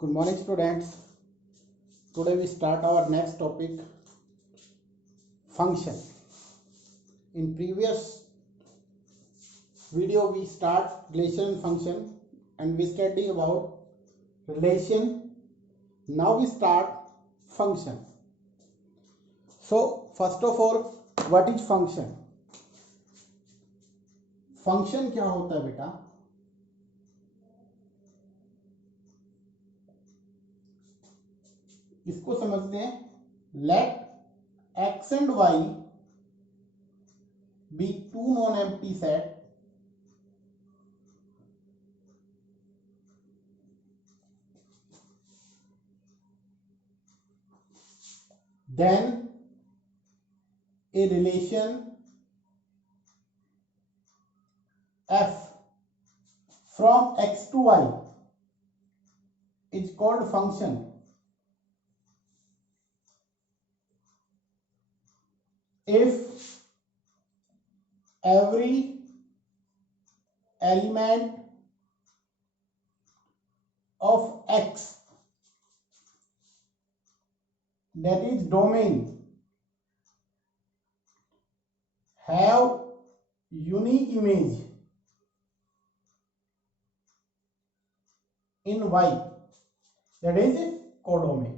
Good morning, students. Today we start our next topic, function. In previous video we start relation and function, and we study about relation. Now we start function. So first of all, what is function? Function क्या होता है बेटा? इसको समझते हैं. Let x and y be two non-empty set then a relation f from x to y is called function. If every element of x, that is domain, have unique image in y, that is codomain.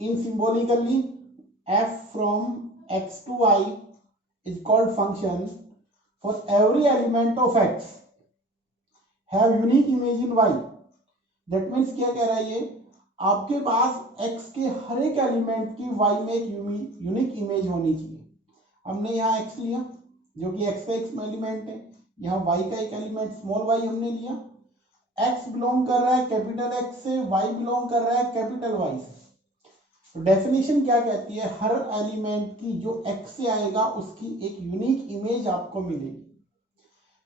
In symbolically, f from x to y is called function. For every element of x have unique image in y. That means क्या कह रहा है ये, आपके पास x के हर एक element की y में एक यूनिक इमेज होनी चाहिए. हमने यहाँ x लिया जो कि x का एक एलिमेंट है, यहाँ y का एक एलिमेंट स्मॉल y हमने लिया. x बिलोंग कर रहा है कैपिटल x से, y बिलोंग कर रहा है कैपिटल Y से. तो डेफिनेशन क्या कहती है, हर एलिमेंट की जो x से आएगा उसकी एक यूनिक इमेज आपको मिलेगी.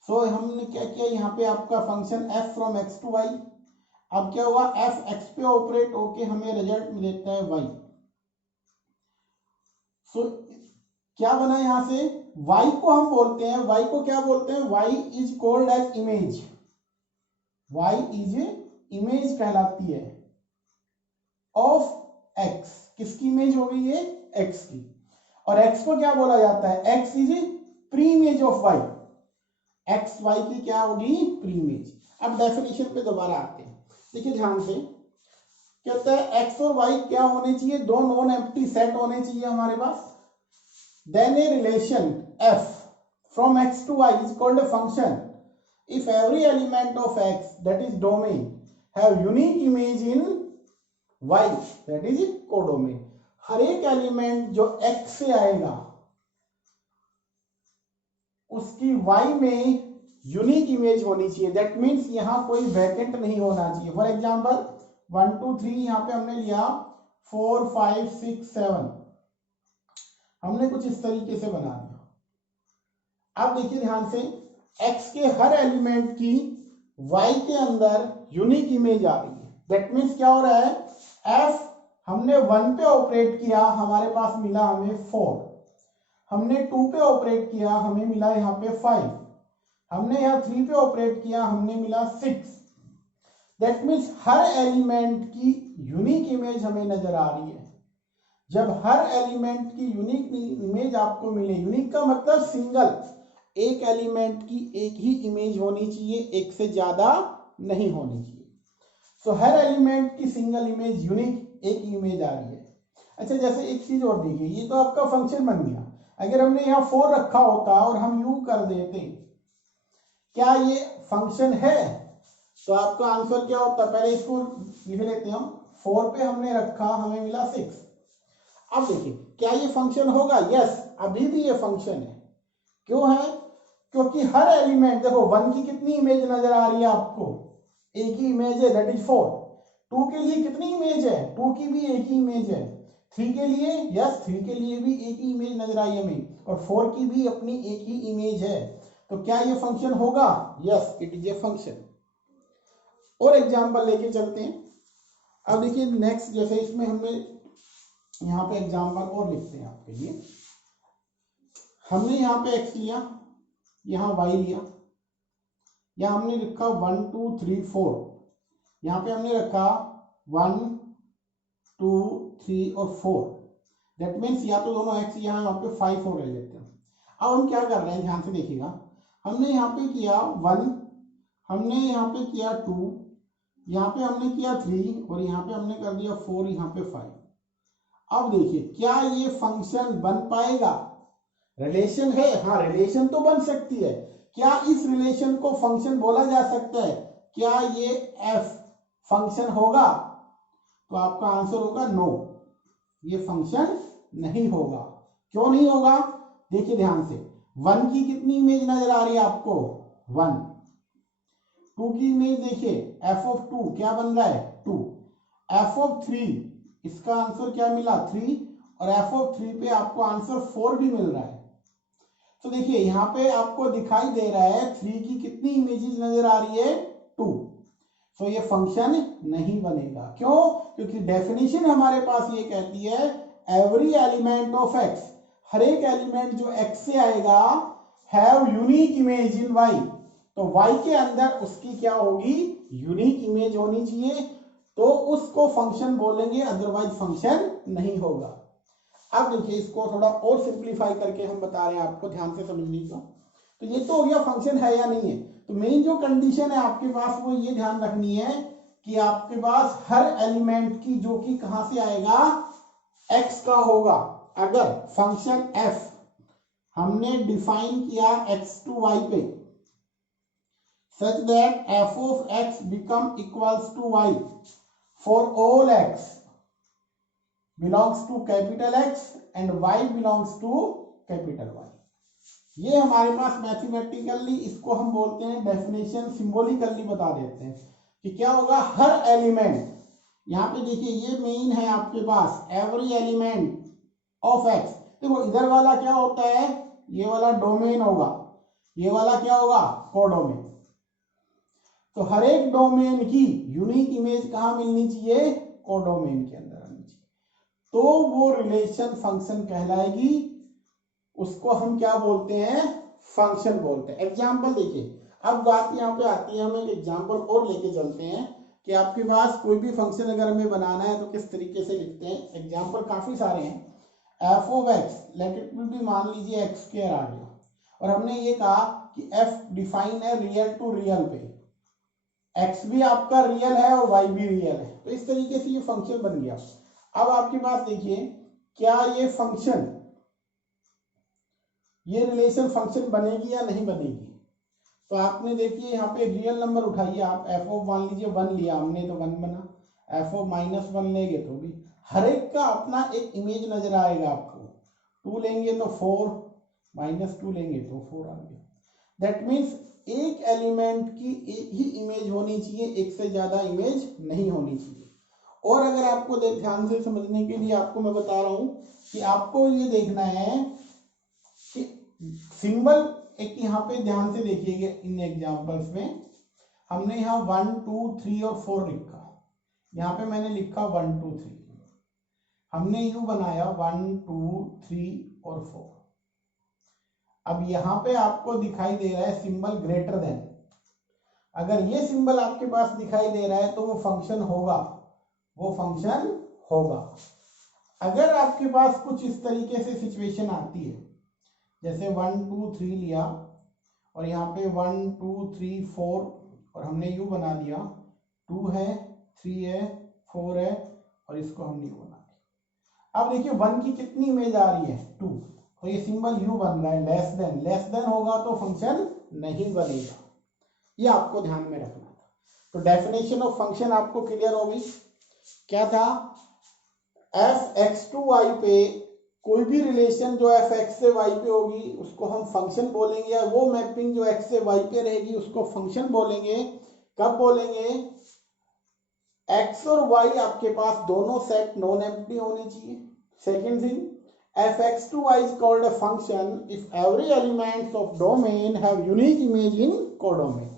सो हमने क्या किया, यहाँ पे आपका function f from x to y. अब क्या हुआ, f x पे ऑपरेट होके हमें रिजल्ट में देता है y. सो क्या बना यहाँ से, y को हम बोलते हैं, y को क्या बोलते हैं, y is called as image. y is image कहलाती है ऑफ x. किसकी इमेज हो गई है, x की. और x को क्या बोला जाता है, x is pre image of y. x y की क्या होगी, प्री इमेज. अब डेफिनेशन पे दोबारा आते हैं, देखिए ध्यान से. कहता है x और y क्या होने चाहिए, दो नॉन एम्प्टी सेट होने चाहिए हमारे पास. Then a relation f from x to y is called a function if every element of x, that is domain, have unique image in y, that is codomain. हर एक element जो x से आएगा उसकी y में unique image होनी चाहिए. That means यहां कोई वैकेंट नहीं होना चाहिए. फॉर एग्जांपल 1 2 3 यहां पे हमने लिया, 4 5 6 7 हमने कुछ इस तरीके से बना दिया. अब देखिए ध्यान से, x के हर एलिमेंट की y के अंदर यूनिक इमेज आ रही है. दैट मीन्स क्या हो रहा है, f हमने 1 पे ऑपरेट किया, हमारे पास मिला हमें 4. हमने 2 पे ऑपरेट किया, हमें मिला यहाँ पे 5. हमने यहाँ 3 पे ऑपरेट किया, हमने मिला 6. दैट मीन्स हर एलिमेंट की यूनिक इमेज हमें नजर आ रही है. जब हर एलिमेंट की यूनिक इमेज आपको मिले, यूनिक का मतलब सिंगल, एक एलिमेंट की एक ही इमेज होनी चाहिए, एक से ज्यादा नहीं होनी चाहिए. सो हर एलिमेंट की सिंगल इमेज, यूनिक एक इमेज आ रही है. अच्छा, जैसे एक चीज और देखिए, ये तो आपका फंक्शन बन गया. अगर हमने यहाँ 4 रखा होता और हम यू कर देते, क्या ये फंक्शन है, तो आपका आंसर क्या होता, पहले इसको लिख लेते हैं हम. 4 पे हमने रखा, हमें मिला 6. अब देखिए क्या ये फंक्शन होगा, यस अभी भी ये फंक्शन है. क्यों है, क्योंकि हर एलिमेंट, देखो 1 की कितनी इमेज नजर आ रही है आपको, एक ही इमेज है, दैट इज 4. 2 के लिए कितनी इमेज है, 2 की भी एक ही इमेज है. 3 के लिए, यस 3 के लिए भी एक ही इमेज नजर आई हमें, और 4 की भी अपनी एक ही इमेज है. तो क्या ये फंक्शन होगा, yes it is a function. और एग्जांपल लेके चलते हैं. अब देखिए नेक्स्ट, जैसे इसमें हमने यहाँ पे एग्जांपल और लिखते हैं आपके लिए. हमने यहाँ पे x लिया, यहाँ y लिया, यहाँ हमने लिखा 1 2 3 4, यहाँ पे हमने रखा 1 2 3 और 4, दैट मीन्स या तो दोनों x यहाँ पे 5 4 ले लेते हैं। अब हम क्या कर रहे हैं, ध्यान से देखिएगा, हमने यहाँ पे किया 1, हमने यहाँ पे किया 2, यहाँ पे हमने किया 3 और यहाँ पे हमने कर दिया 4, यहाँ पे 5। अब देखिए क्या ये फंक्शन बन पाएगा, रिलेशन है, हाँ रिलेशन तो बन सकती है। क्या इस रिलेशन को फंक्शन बोला जा सकता है, क्या ये f फंक्शन होगा? तो आपका आंसर होगा नो, ये फंक्शन नहीं होगा। क्यों नहीं होगा, देखिए ध्यान से, 1 की कितनी इमेज नजर आ रही है आपको, 1, 2 की इमेज देखिए f ऑफ 2 क्या बन रहा है 2, f ऑफ 3 इसका आंसर क्या मिला 3, और f ऑफ 3 पे आपको आंसर 4 भी मिल रहा है। तो देखिए यहाँ पे आपको दिखाई दे रहा है 3 की कितनी इमेजेस नजर आ रही है 2, तो ये फंक्शन नहीं बनेगा। क्यों, क्योंकि डेफिनेशन हमारे पास ये कहती है एवरी एलिमेंट ऑफ x, हर एक एलिमेंट जो x से आएगा have unique image in y, तो y के अंदर उसकी क्या होगी, यूनिक इमेज होनी चाहिए, तो उसको फंक्शन बोलेंगे, अदरवाइज फंक्शन नहीं होगा। अब देखिए इसको थोड़ा और सिंप्लीफाई करके हम बता रहे हैं आपको, ध्यान से समझने का। तो ये तो हो गया फंक्शन है या नहीं है। तो मेन जो कंडीशन है आपके पास वो ये ध्यान रखनी है कि आपके पास हर एलिमेंट की जो कि कहां से आएगा, x का होगा। अगर फंक्शन f हमने डिफाइन किया x टू y पे such that f of x become equals to y for all x belongs to capital X and y belongs to capital Y। ये हमारे पास मैथमेटिकली इसको हम बोलते हैं, डेफिनेशन सिंबॉलिकली बता देते हैं कि क्या होगा, हर एलिमेंट, यहाँ पे देखिए ये मेन है आपके पास एवरी एलिमेंट ऑफ x। देखो इधर वाला क्या होता है, ये वाला डोमेन होगा, ये वाला क्या होगा कोडोमेन। तो हर एक डोमेन की यूनिक इमेज कहाँ मिलनी चाहिए, कोडोमेन के अंदर आनी चाहिए, तो वो रिलेशन फंक्शन कहलाएगी, उसको हम क्या बोलते हैं, फंक्शन बोलते हैं। एग्जाम्पल देखिए, अब बात यहाँ पे आती है, हम एक एग्जाम्पल और लेके चलते हैं कि आपके पास कोई भी फंक्शन अगर हमें बनाना है तो किस तरीके से लिखते हैं। एग्जाम्पल काफी सारे हैं। F of x, let it भी मान लीजिए एक्स स्क्वायर आ गया, और हमने ये कहा कि एफ डिफाइन है रियल टू रियल पे, एक्स भी आपका रियल है और वाई भी रियल है, तो इस तरीके से ये फंक्शन बन गया। अब आपके पास देखिए क्या ये फंक्शन, ये रिलेशन फंक्शन बनेगी या नहीं बनेगी। तो आपने देखिए यहाँ पे रियल नंबर उठाइए आप, एफ ऑफ मान लीजिए 1 लिया हमने तो 1 बना, एफ ऑफ -1 लेंगे तो भी, हर एक का अपना एक इमेज नजर आएगा आपको, 2 लेंगे तो 4, -2 लेंगे तो 4 आ गया। दैट मीन्स एक एलिमेंट की एक ही इमेज होनी चाहिए, एक से ज्यादा इमेज नहीं होनी चाहिए। और अगर आपको ध्यान से समझने के लिए आपको मैं बता रहा हूं कि आपको ये देखना है कि सिंबल एक यहाँ पे ध्यान से देखिएगा, इन एग्जांपल्स में हमने यहाँ 1 2 3 और 4 लिखा, यहाँ पे मैंने लिखा 1 2 3, हमने यू बनाया 1 2 3 और 4। अब यहाँ पे आपको दिखाई दे रहा है सिंबल ग्रेटर देन, अगर ये सिंबल आपके पास दिखाई दे रहा है तो वो फंक्शन होगा, वो फंक्शन होगा। अगर आपके पास कुछ इस तरीके से सिचुएशन आती है, जैसे 1 2 3 लिया और यहाँ पे 1 2 3 4 और हमने यू बना दिया, 2 है 3 है 4 है और इसको हमने यू बना दिया। अब देखिए 1 की कितनी इमेज आ रही है 2, तो ये सिंबल यू बन रहा है, लेस देन होगा तो फंक्शन नहीं बनेगा, ये आपको ध्यान में रखना था। तो डेफिनेशन ऑफ फंक्शन आपको क्लियर हो गई, क्या था, एफ एक्स टू वाई पे कोई भी रिलेशन जो एफ एक्स से वाई पे होगी उसको हम फंक्शन बोलेंगे, या वो मैपिंग जो एक्स से वाई पे रहेगी उसको फंक्शन बोलेंगे। कब बोलेंगे, एक्स और वाई आपके पास दोनों सेट नॉन एम्प्टी होनी चाहिए। Second thing, F X to Y is called a function if every elements of domain have unique image in codomain.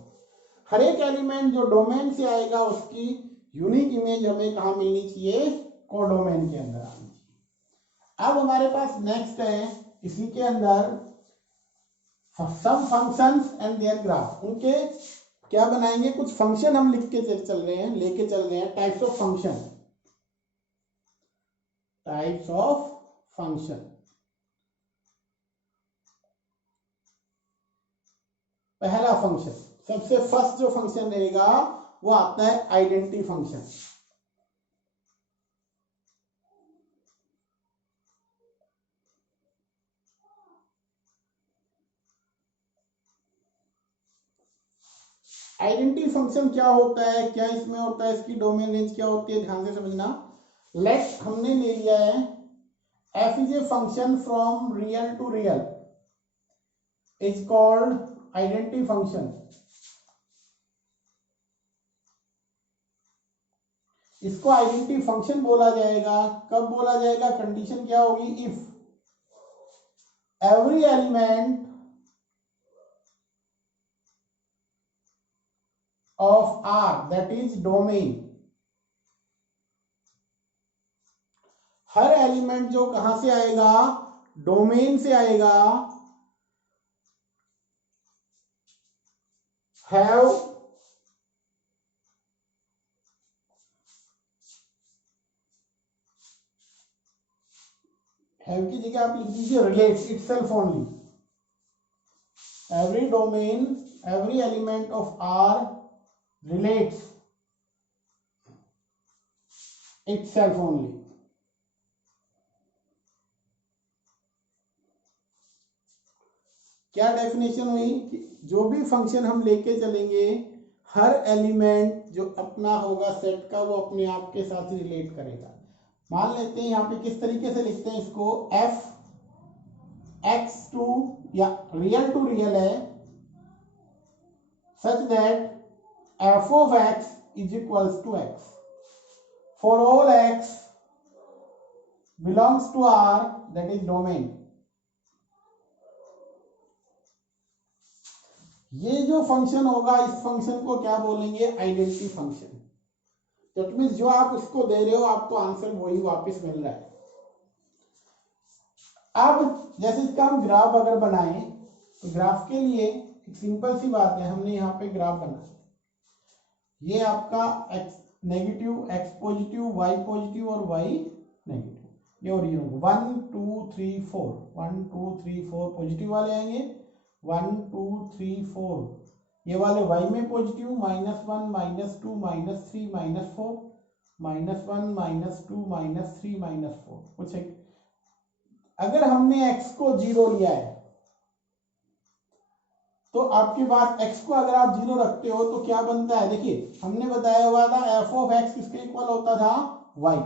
हर एक एलिमेंट जो डोमेन से आएगा उसकी यूनिक इमेज हमें कहाँ मिलनी चाहिए, कोडोमेन के अंदर आनी चाहिए। अब हमारे पास नेक्स्ट है, इसी के अंदर सम फंक्शंस एंड देयर ग्राफ, उनके क्या बनाएंगे, कुछ फंक्शन हम लिख के चल रहे हैं, लेके चल रहे हैं, types of function, types of function. पहला फंक्शन, सबसे फर्स्ट जो फंक्शन रहेगा वो आता है आइडेंटिटी फंक्शन। आइडेंटिटी फंक्शन क्या होता है, क्या इसमें होता है, इसकी डोमेन रेंज क्या होती है, ध्यान से समझना। लेट हमने ले लिया है f is a function from real to real is called identity function. इसको आइडेंटिटी फंक्शन बोला जाएगा, कब बोला जाएगा, कंडीशन क्या होगी, if every element of R that is domain, हर एलिमेंट जो कहां से आएगा, डोमेन से आएगा, हैव की जगह आप लिख दीजिए relates itself only. Every domain, every element of R relates itself only। क्या डेफिनेशन हुई कि जो भी फंक्शन हम लेके चलेंगे, हर एलिमेंट जो अपना होगा सेट का, वो अपने आप के साथ रिलेट करेगा। मान लेते हैं यहाँ पे किस तरीके से लिखते हैं इसको, f x टू या रियल टू रियल है, such that f of x is equals to x for all x belongs to R that is domain। ये जो फंक्शन होगा, इस फंक्शन को क्या बोलेंगे, आइडेंटिटी फंक्शन। दैट मींस जो आप उसको दे रहे हो, आपको आंसर वही वापस मिल रहा है। अब जैसे इसका हम ग्राफ अगर बनाएं, तो ग्राफ के लिए एक सिंपल सी बात है, हमने यहाँ पे ग्राफ बनाया, ये आपका x negative, x positive, y positive और y नेगेटिव, ये ओरिजिन 1 2 3 4, 1 2 3 4 पॉजिटिव वाले आएंगे, 1 2 3 4 ये वाले y में पॉजिटिव, -1 -2 -3 -4, -1 -2 -3 -4 कुछ है। अगर हमने x को 0 लिया है, तो आपके पास x को अगर आप 0 रखते हो तो क्या बनता है, देखिए हमने बताया हुआ था f ऑफ x किसके इक्वल होता था, y।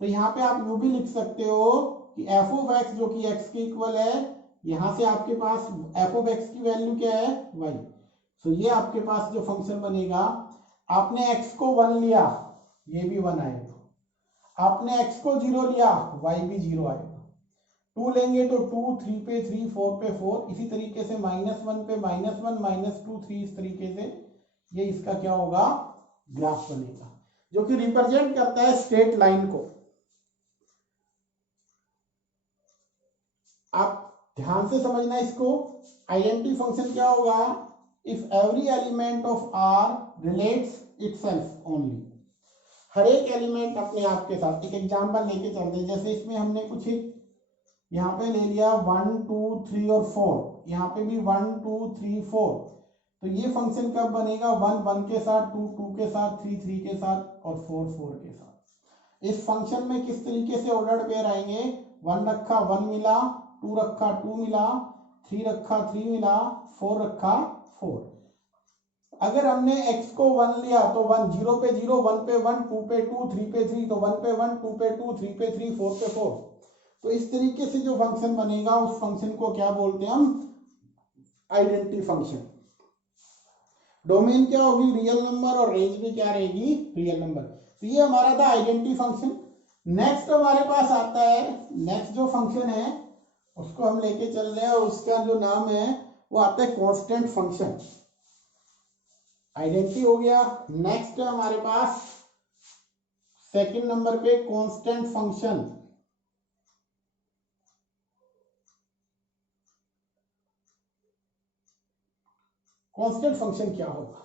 तो यहाँ पे आप वो भी लिख सकते हो कि f ऑफ x जो कि x के इक्वल है, यहां से आपके पास f ऑफ x की वैल्यू क्या है, y। तो ये आपके पास जो फंक्शन बनेगा, आपने x को 1 लिया, ये भी 1 आएगा, आपने x को 0 लिया, y भी 0 आएगा, 2 लेंगे तो 2, 3 पे 3, 4 पे 4, इसी तरीके से -1 पे -1 -2 3, इस तरीके से ये इसका क्या होगा, ग्राफ बनेगा, जो कि रिप्रेजेंट करता है स्ट्रेट लाइन को। आप ध्यान से समझना इसको। आइडेंटिटी फंक्शन क्या होगा, if every element of R relates itself only, हर एक एलिमेंट अपने आप के साथ। एक एग्जांपल लेके चलते हैं, जैसे इसमें हमने कुछ यहाँ पे ले लिया 1 2 3 और 4, यहाँ पे भी 1 2 3 4, तो ये फंक्शन कब बनेगा, 1 1 के साथ, 2 2 के साथ, 3 3 के साथ और 4 4 के साथ। इस फंक्शन में किस तरीके से ऑर्डर्ड पेयर आएंगे, 1 रखा 1 मिला, 2 रखा 2 मिला, 3 रखा 3 मिला, 4 रखा 4। अगर हमने x को 1 लिया तो 1 0 पे 0, 1 पे 1, 2 पे 2, 3 पे 3, तो 1 पे 1, 2 पे 2, 3 पे 3, 4 पे 4। तो इस तरीके से जो फंक्शन बनेगा, उस फंक्शन को क्या बोलते हैं हम, आइडेंटिटी फंक्शन। डोमेन क्या होगी, रियल नंबर, और रेंज भी क्या रहेगी, रियल नंबर। तो ये हमारा था आइडेंटिटी फंक्शन। नेक्स्ट हमारे पास आता है, नेक्स्ट जो फंक्शन है उसको हम लेके चल रहे हैं, और उसका जो नाम है वो आता है कांस्टेंट फंक्शन। आइडेंटिटी हो गया। नेक्स्ट है हमारे पास सेकंड नंबर पे कांस्टेंट फंक्शन। कांस्टेंट फंक्शन क्या होगा?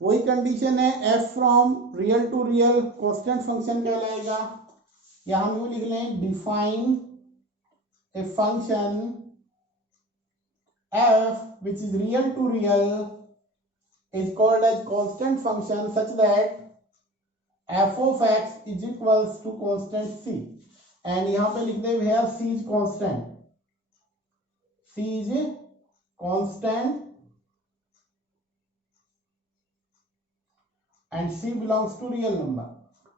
वही कंडीशन है, f from real to real constant function कहलाएगा। या हम यूं लिख लें, define a function f which is real to real is called as constant function such that f of x is equals to constant c, and यहाँ पे लिख दे here c is constant, c is constant and c belongs to real number,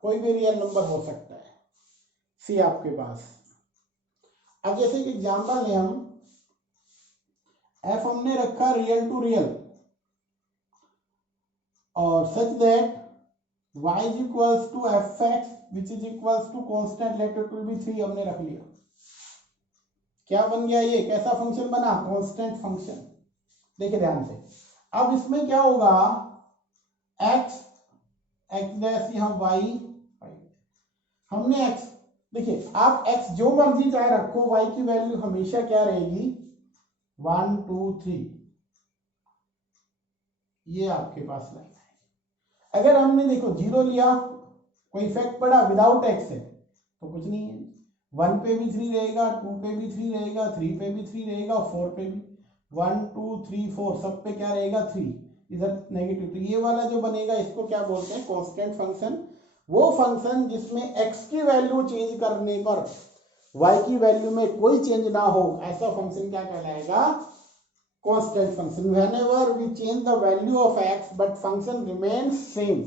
कोई भी real number हो सकता है c आपके पास। अब जैसे कि एग्जांपल लें हम, f हमने रखा रियल टू रियल और सच that y is equals to fx which is equals to constant, let it will be 3 हमने रख लिया। क्या बन गया? ये कैसा फंक्शन बना? Constant function. देखिए ध्यान से, अब इसमें क्या होगा, x डैश यहाँ y, हमने x, देखिए आप x जो मर्जी चाहे रखो, y की वैल्यू हमेशा क्या रहेगी? 1 2 3, ये आपके पास लाइन है। अगर हमने देखो 0 लिया, कोई इफेक्ट पड़ा, विदाउट x है तो कुछ नहीं है, 1 पे भी 3 रहेगा, 2 पे भी 3 रहेगा, 3 पे भी 3 रहेगा, 4 पे भी, 1 2 3 4 सब पे क्या रहेगा? 3, इधर नेगेटिव। तो ये वाला जो बनेगा इसको क्या बोलते हैं? Constant function. वो फंक्शन जिसमें x की वैल्यू चेंज करने पर y की वैल्यू में कोई चेंज ना हो, ऐसा फंक्शन क्या कहलाएगा? constant function. Whenever we change the value of x but function remains same,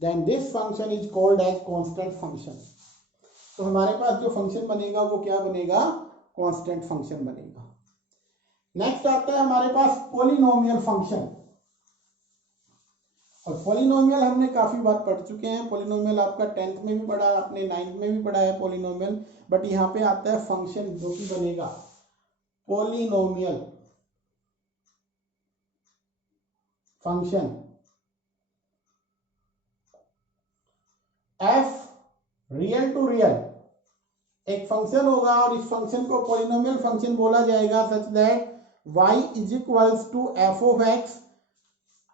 then this function is called as constant function. तो हमारे पास जो फंक्शन बनेगा वो क्या बनेगा? कांस्टेंट फंक्शन बनेगा। नेक्स्ट आता है हमारे पास पॉलिनोमियल फंक्शन, और पॉलिनोमियल हमने काफी बार पढ़ चुके हैं। पॉलिनोमियल आपका 10th में भी पढ़ा, आपने 9th में भी पढ़ा है पॉलिनोमियल, बट यहाँ पे आता है फंक्शन जो कि बनेगा polynomial function f real to real एक फंक्शन होगा, और इस फंक्शन को पॉलिनोमियल फंक्शन बोला जाएगा such that y is equals to f of x।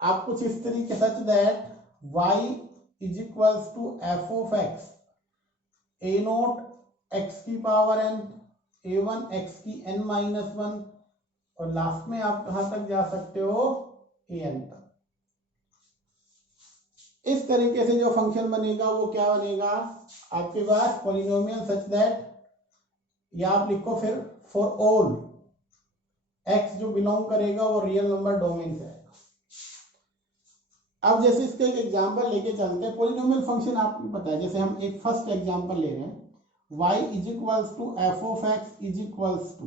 आप कुछ इस तरीके, such that y is equals to f of x a naught x की पावर n, a1 x की n माइनस 1, और लास्ट में आप कहां तक जा सकते हो? an तक। इस तरीके से जो फंक्शन बनेगा वो क्या बनेगा आपके पास? पॉलिनोमियल सच दैट, या आप लिखो फिर फॉर ऑल x जो बिलोंग करेगा वो रियल नंबर डोमेन से आएगा। अब जैसे इसका एक एग्जांपल लेके चलते हैं। पॉलिनोमियल फंक्शन आपको पता है, जैसे हम एक फर्स्ट एग्जांपल ले रहे हैं, y is equals to f of x is equals to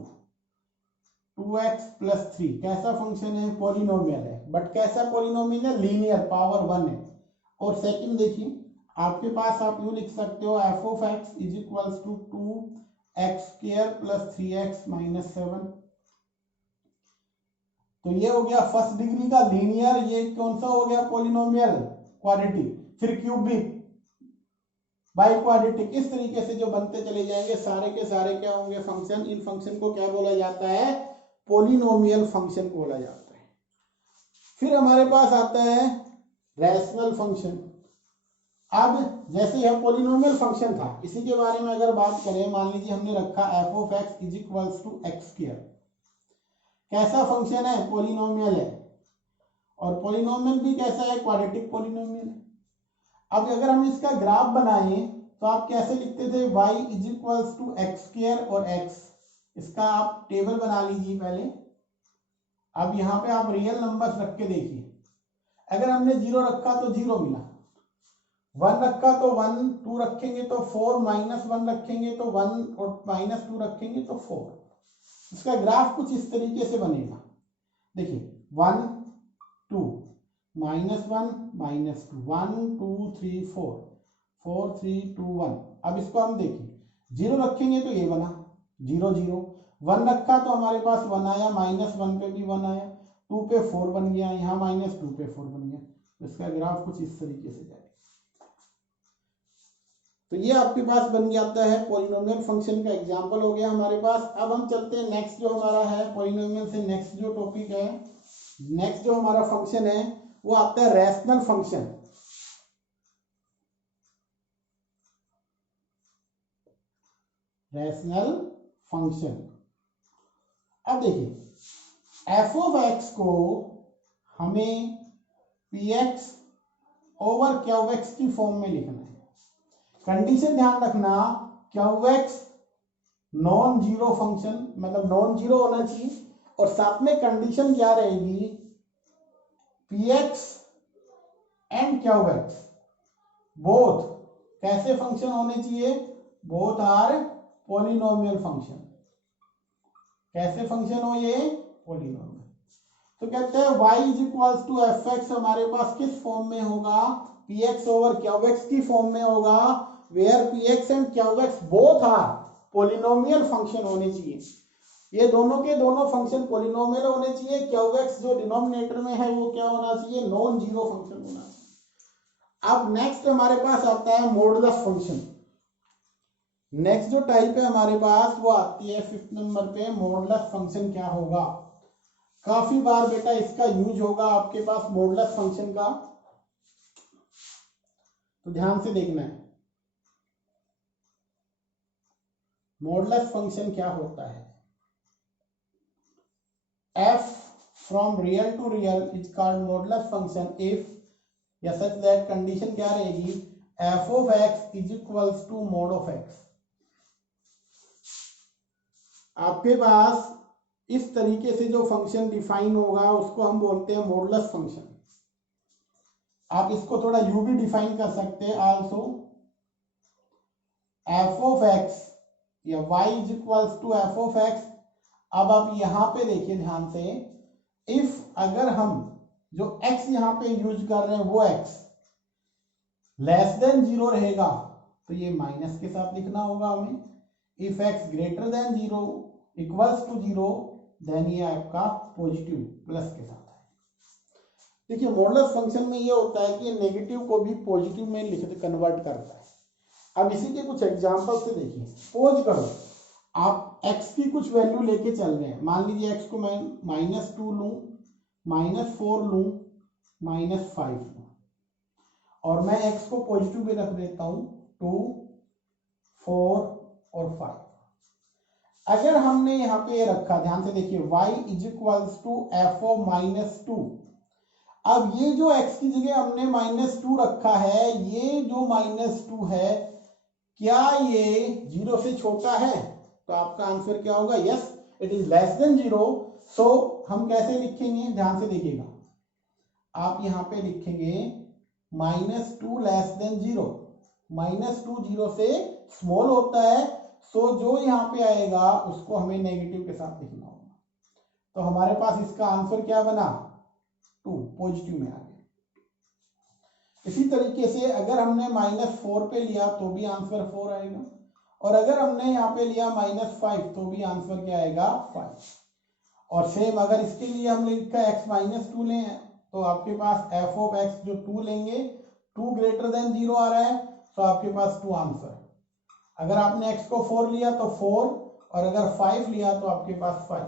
2x plus 3। कैसा फंक्शन है? पॉलिनोमियल है, बट कैसा पॉलिनोमियल है? लीनियर, पावर 1 है। और सेकंड देखिए, आपके पास आप यूं लिख सकते हो f of x is equals to 2x square plus 3x minus 7। तो ये हो गया फर्स्ट डिग्री का लीनियर, ये कौन सा हो गया? Polynomial quadratic. फिर क्यूबिक, बाई क्वाड्रेटिक, इस तरीके से जो बनते चले जाएंगे सारे के सारे क्या होंगे? फंक्शन। इन फंक्शन को क्या बोला जाता है? पॉलिनोमियल फंक्शन बोला जाता है। फिर हमारे पास आता है रैशनल फंक्शन। अब जैसे यह पॉलिनोमियल फंक्शन था, इसी के बारे में अगर बात करें, मान लीजिए हमने रखा f of x is equals to x square. कैसा फंक्शन है? पॉलिनोमियल है, और पॉलिनोमियल भी कैसा है? क्वाड्रेटिक पॉलिनोमियल है। अब अगर हम इसका ग्राफ बनाएं तो आप कैसे लिखते थे? y is equals to x square और x, इसका आप टेबल बना लीजिए पहले। अब यहाँ पे आप रियल नंबर्स रख के देखिए, अगर हमने 0 रखा तो 0 मिला, 1 रखा तो 1, 2 रखेंगे तो 4, माइनस 1 रखेंगे तो 1, और माइनस 2 रखेंगे तो 4। इसका ग्राफ कुछ इस तरीके से बनेगा। देखिए 1 2 माइनस 1 माइनस 2, 1 2 3 4, 4 3 2 1। अब इसको हम देखिए, 0 रखेंगे तो ये बना 0 0, 1 रखा तो हमारे पास 1 आया, माइनस 1 पे भी 1 आया, 2 पे 4 बन गया, यहाँ माइनस 2 पे 4 बन गया। तो इसका ग्राफ कुछ इस तरीके से जाएगा। तो ये आपके पास बन जाता है पॉलिनोमियल फंक्शन का एग्जांपल हो गया हमारे पास। अब हम चलते हैं नेक्स्ट, जो हमारा है पॉलिनोमियल से नेक्स्ट जो टॉपिक है नेक्स्ट जो हमारा फंक्शन है वो आता है रैशनल फंक्शन। रैशनल फंक्शन, अब देखिए एफ ऑफ एक्स को हमें p x over q x की फॉर्म में लिखना है। कंडीशन ध्यान रखना, q x non zero function, मतलब नॉन जीरो होना चाहिए, और साथ में कंडीशन क्या रहेगी, p x and q x both कैसे फंक्शन होने चाहिए, बोथ आर पॉलिनोमियल फंक्शन। कैसे फंक्शन हो ये, पॉलिनोमियल। तो कहते हैं y is equals to F x हमारे पास किस फॉर्म में होगा, p x over q x की फॉर्म में होगा, where p x and q x both are polynomial function होने चाहिए। ये दोनों के दोनों फंक्शन पॉलिनोमियल होने चाहिए। क्यू एक्स जो डिनोमिनेटर में है वो क्या होना चाहिए, नॉन जीरो फंक्शन होना चाहिए। अब नेक्स्ट हमारे पास आता है मॉडुलस फंक्शन। नेक्स्ट जो टाइप है हमारे पास वो आती है 5th नंबर पे, मॉडुलस फंक्शन क्या होगा। काफी बार बेटा इसका यूज होगा आपके पास मॉडुलस फंक्शन का, तो ध्यान से देखना है। मॉडुलस फंक्शन क्या होता है, f from real to real is called modulus function if या such that कंडीशन क्या रहेगी, f of x is equals to mod of x। आपके पास इस तरीके से जो फंक्शन डिफाइन होगा उसको हम बोलते हैं मॉडुलस फंक्शन। आप इसको थोड़ा यू भी डिफाइन कर सकते हैं, आल्सो f of x या y is equals to f of x। अब आप यहां पे देखिए ध्यान से, इफ अगर हम जो x यहां पे यूज कर रहे हैं वो x लेस देन जीरो रहेगा तो ये माइनस के साथ लिखना होगा हमें। If x greater than zero equals to zero then ये आपका पॉजिटिव प्लस के साथ है। देखिए मॉडुलस फंक्शन में ये होता है कि नेगेटिव को भी पॉजिटिव में लिख कन्वर्ट करता है। अब इसी के कुछ एग्जांपल से देखिए, सपोज करो आप x की कुछ वैल्यू लेके चल रहे हैं, मान लीजिए x को मैं -2 लूं, -4 लूं, -5 लूं, और मैं x को पॉजिटिव में रख देता हूं 2, 4 और 5। अगर हमने यहाँ पे रखा, ध्यान से देखिए, y is equals to F of -2। अब ये जो x की जगह हमने -2 रखा है, ये जो -2 है क्या ये जीरो से छोटा है, तो आपका आंसर क्या होगा, yes it is less than zero. So हम कैसे लिखेंगे, ध्यान से देखिएगा, आप यहां पे लिखेंगे -2 लेस देन जीरो। -2 जीरो से स्मॉल होता है, सो जो यहां पे आएगा उसको हमें नेगेटिव के साथ लिखना होगा। तो हमारे पास इसका आंसर क्या बना, 2 पॉजिटिव में आ गया। इसी तरीके से अगर हमने -4 पे लिया तो भी आंसर 4 आएगा, और अगर हमने यहाँ पे लिया -5 तो भी आंसर क्या आएगा, 5। और सेम अगर इसके लिए हमने लिखा x -2 लें तो आपके पास f ऑफ x जो 2 लेंगे, 2 ग्रेटर देन जीरो आ रहा है, तो आपके पास 2 आंसर। अगर आपने x को 4 लिया तो 4, और अगर 5 लिया तो आपके पास 5।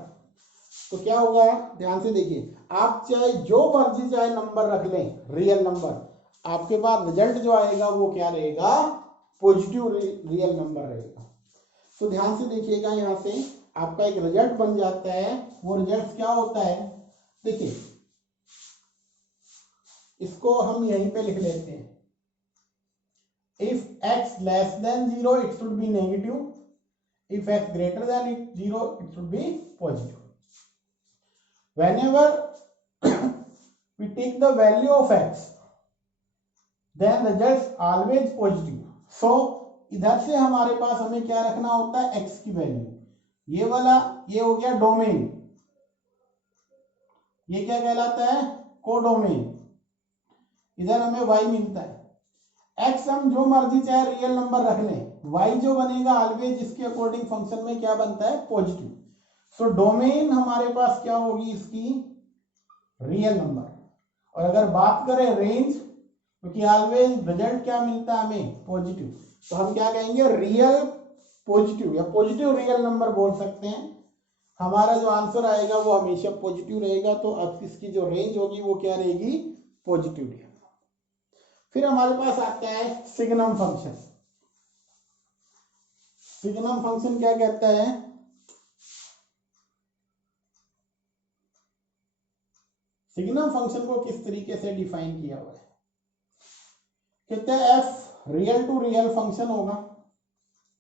तो क्या होगा, ध्यान से देखिए, आप चाहे जो मर्जी चाहे नंबर रख लें, रियल नंबर, आपके पास रिजल्ट जो आएगा वो क्या रहेगा, पॉजिटिव रियल नंबर रहेगा। तो ध्यान से देखिएगा, यहां से आपका एक रिजल्ट बन जाता है। वो रिजल्ट क्या होता है, देखिए इसको हम यहीं पे लिख लेते हैं, if x less than zero it should B negative, if x greater than zero it should B positive. whenever we take the value of x then results always positive। so इधर से हमारे पास हमें क्या रखना होता है, x की value, ये वाला ये हो गया डोमेन, ये क्या कहलाता है, कोडोमेन। इधर हमें y मिलता है, x हम जो मर्जी चाहे रियल नंबर रख लें, y जो बनेगा ऑलवेज इसके अकॉर्डिंग फंक्शन में क्या बनता है, पॉजिटिव। सो डोमेन हमारे पास क्या होगी इसकी, रियल नंबर। और अगर बात करें रेंज, क्योंकि ऑलवेज रिजल्ट क्या मिलता है हमें, पॉजिटिव, तो हम क्या कहेंगे, रियल पॉजिटिव या पॉजिटिव रियल नंबर बोल सकते हैं। हमारा जो आंसर आएगा वो हमेशा पॉजिटिव रहेगा, तो अब इसकी जो रेंज होगी वो क्या रहेगी, पॉजिटिव रहेगी। फिर हमारे पास आता है सिग्नम फंक्शन। सिग्नम फंक्शन क्या कहता है, सिग्नम फंक्शन को किस तरीके से डिफाइन किया हुआ है, कहते हैं f real to real function होगा,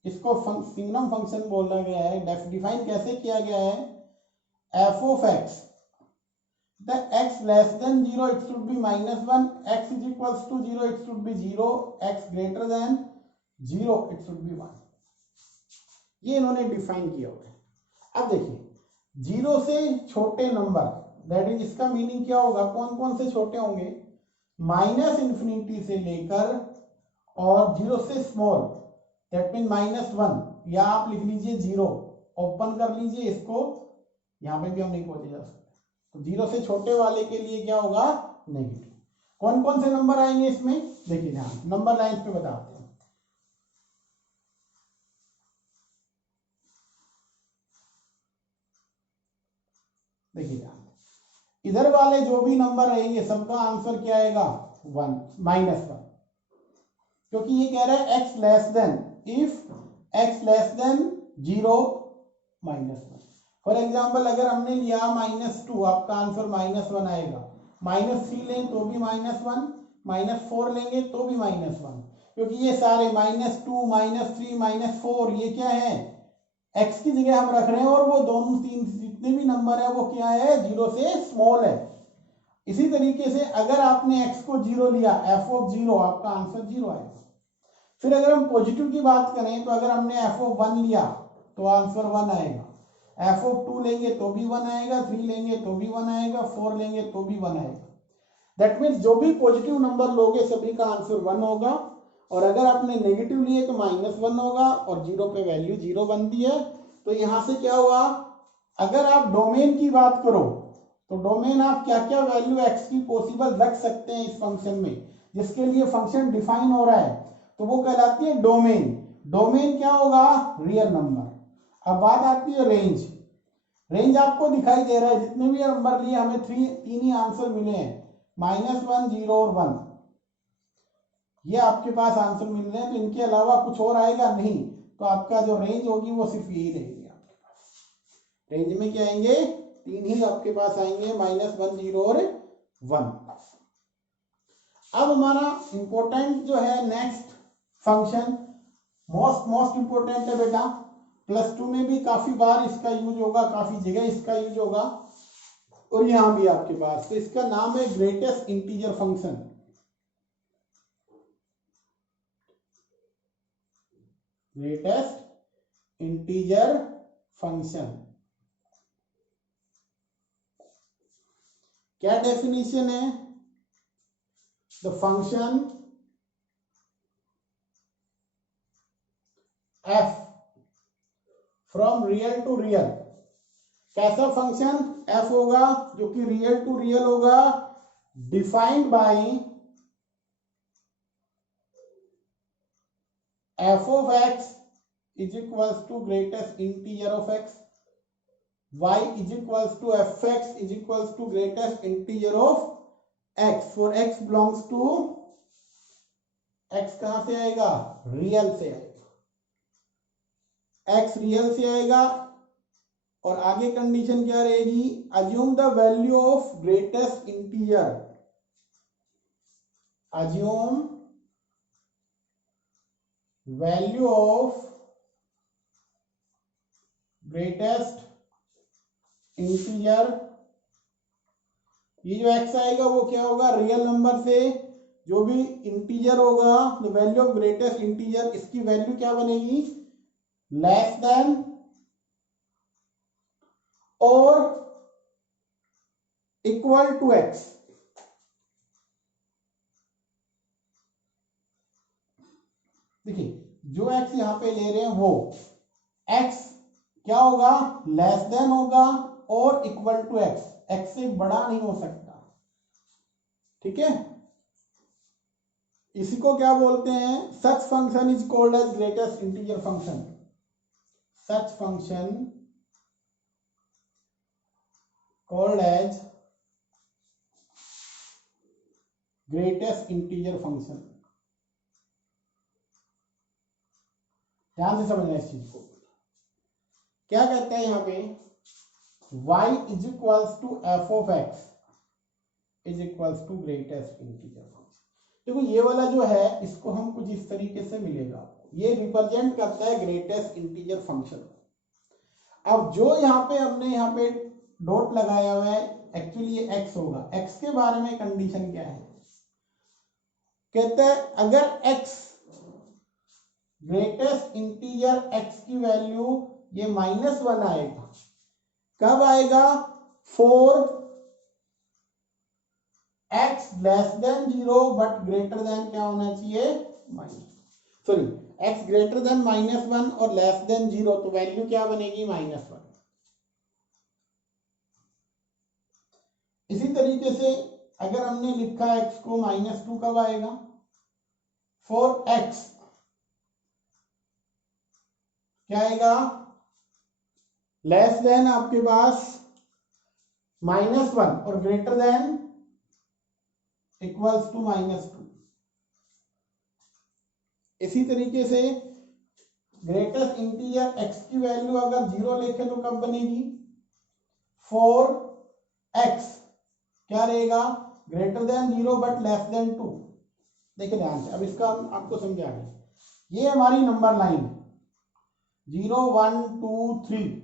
इसको सिग्नम फंक्शन बोला गया है। डिफाइन कैसे किया गया है, F of x the x less than 0 it should be -1, x is equals to 0 it should be 0, x greater than 0 it should be 1। ये इन्होंने डिफाइन किया हुआ है। अब देखिए 0 से छोटे नंबर, दैट इज इसका मीनिंग क्या होगा, कौन कौन से छोटे होंगे, -∞ से लेकर और 0 से स्मॉल, दैट मीन -1, या आप लिख लीजिए 0, ओपन कर लीजिए इसको, यहां पे भी हम नहीं पहुंचे जा सकते, तो 0 से छोटे वाले के लिए क्या होगा, नेगेटिव। कौन कौन से नंबर आएंगे इसमें, देखिए ध्यान, नंबर लाइन पे बताते हैं। देखिए ध्यान, इधर वाले जो भी नंबर रहेंगे सबका आंसर क्या आएगा, 1 -1, क्योंकि ये कह रहा है x less then, if x less than 0 -1। For example अगर हमने लिया -2, आपका आंसर -1 आएगा, -3 लें तो भी -1, -4 लेंगे तो भी -1, क्योंकि ये सारे -2 -3 -4 ये क्या है, एक्स की जगह हम रख रहे हैं, और वो दोनों तीन जितने भी नंबर है वो क्या है, 0 से स्मॉल है। इसी तरीके से अगर आपने एक्स को 0 लिया, एफ ऑफ 0, आपका आंसर 0 आएगा। फिर अगर हम पॉजिटिव की बात करें तो अगर हमने एफ ऑफ 1 लिया तो आंसर 1 आएगा, एफ ऑफ 2 लेंगे तो भी 1 आएगा, 3 लेंगे तो भी 1 आएगा, 4 लेंगे तो भी 1 आएगा। दैट मीन्स जो भी पॉजिटिव नंबर लोगे सभी का आंसर 1 होगा, और अगर आपने नेगेटिव लिए तो -1 होगा, और 0 पे वैल्यू 0 बनती है। तो यहां से क्या हुआ, अगर आप डोमेन की बात करो तो डोमेन आप क्या क्या वैल्यू एक्स की पॉसिबल रख सकते हैं इस फंक्शन में, जिसके लिए फंक्शन डिफाइन हो रहा है, तो वो कहलाती है डोमेन। डोमेन क्या होगा, रियल नंबर। अब बात आती है रेंज। रेंज आपको दिखाई दे रहा है, जितने भी नंबर लिए हमें तीन ही आंसर मिले हैं, -1, 0 और 1, ये आपके पास आंसर मिल रहे हैं, तो इनके अलावा कुछ और आएगा नहीं, तो आपका जो रेंज होगी वो सिर्फ यही रहेगी आपके पास। रेंज में क्या आएंगे, 3 ही आपके पास आएंगे, -1, 0 और 1। अब हमारा इंपॉर्टेंट जो है नेक्स्ट फंक्शन, मोस्ट इंपॉर्टेंट है बेटा, +2 में भी काफी बार इसका यूज होगा, काफी जगह इसका यूज होगा, और यहां भी आपके पास, तो इसका नाम है greatest integer function. Greatest integer function क्या डेफिनेशन है, the function f from real to real. कैसा फंक्शन, f होगा जो कि रियल टू रियल होगा, defined by f of x is equals to greatest integer of x, y is equals to fx is equals to greatest integer of x, for x belongs to, x कहां से आएगा, real से आएगा, x real से आएगा, और आगे condition क्या रहेगी, assume the value of greatest integer, assume value of greatest integer. ये जो x आएगा वो क्या होगा, रियल नंबर से जो भी इंटीजर होगा, the value of greatest integer, इसकी वैल्यू क्या बनेगी, लेस देन और इक्वल टू x। देखिए जो x यहां पे ले रहे हैं वो x क्या होगा, लेस देन होगा और इक्वल टू x, x से बड़ा नहीं हो सकता, ठीक है। इसी को क्या बोलते हैं, such function is called as greatest integer function. Such function called as greatest integer function. ध्यान से समझना इस चीज को। क्या कहते हैं यहाँ पे, y is equals to F of X is equals to greatest integer function. देखो ये वाला जो है इसको हम कुछ इस तरीके से मिलेगा आपको, ये रिप्रेजेंट करता है ग्रेटेस्ट इंटीजर फंक्शन। अब जो यहाँ पे हमने यहाँ पे डॉट लगाया हुआ है, एक्चुअली ये x होगा। x के बारे में कंडीशन क्या है, कहते हैं अगर x ग्रेटेस्ट इंटीजर x की वैल्यू ये -1 आएगा, कब आएगा, for x less than 0 but greater than क्या होना चाहिए, x ग्रेटर देन -1 और लेस देन 0, तो वैल्यू क्या बनेगी, -1। इसी तरीके से अगर हमने लिखा x को -2, कब आएगा, फॉर x क्या आएगा, लेस देन आपके पास -1 और ग्रेटर देन इक्वल्स टू -2। इसी तरीके से ग्रेटेस्ट इंटीजर x की वैल्यू अगर 0 लिखे तो कब बनेगी, फॉर x क्या रहेगा, greater than 0 but less than 2। देखिए ध्यान से, अब इसका हम आपको समझाएंगे। ये हमारी नंबर लाइन है, 0 1 2 3,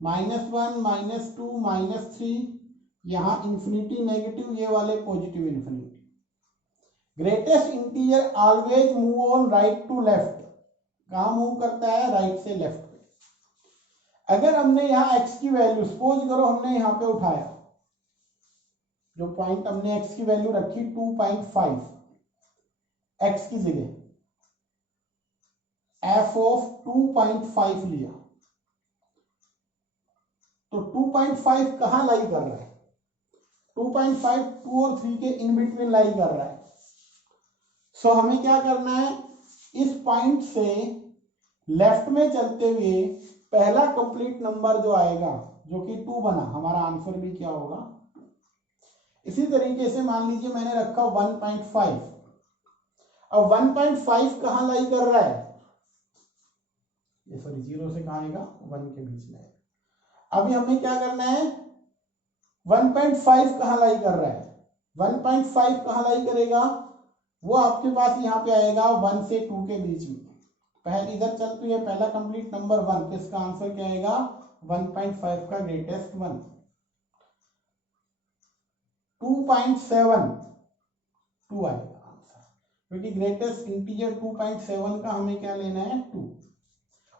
-1 -2 -3, यहाँ इंफिनिटी नेगेटिव, ये वाले positive infinity. Greatest integer always move on right to left, कहाँ मूव करता है, राइट से लेफ्ट पे। अगर हमने यहाँ x की वैल्यू, सपोज करो हमने यहाँ पे उठाया, जो पॉइंट हमने x की वैल्यू रखी 2.5, x की जगह f ऑफ 2.5 लिया, तो 2.5 कहां लाई कर रहा है, 2.5 2 और 3 के इन बिटवीन लाई कर रहा है। सो हमें क्या करना है, इस पॉइंट से लेफ्ट में चलते हुए पहला कंप्लीट नंबर जो आएगा, जो कि 2 बना, हमारा आंसर भी क्या होगा। इसी तरीके से मान लीजिए मैंने रखा 1.5, अब 1.5 कहां लाई कर रहा है, ये सॉरी 0 से कहां आएगा, 1 के बीच में। अभी हमें क्या करना है, 1.5 कहां लाई कर रहा है, 1.5 कहां लाई करेगा, वो आपके पास यहाँ पे आएगा 1 से 2 के बीच में। पहले इधर चल तो ये पहला कंप्लीट नंबर 1, तो इसका आंसर क्या आएगा, 1.5 का ग्रेटेस्ट 1। 2.7 2 आएगा आंसर, क्योंकि ग्रेटेस्ट इंटीजर 2.7 का हमें क्या लेना है, 2।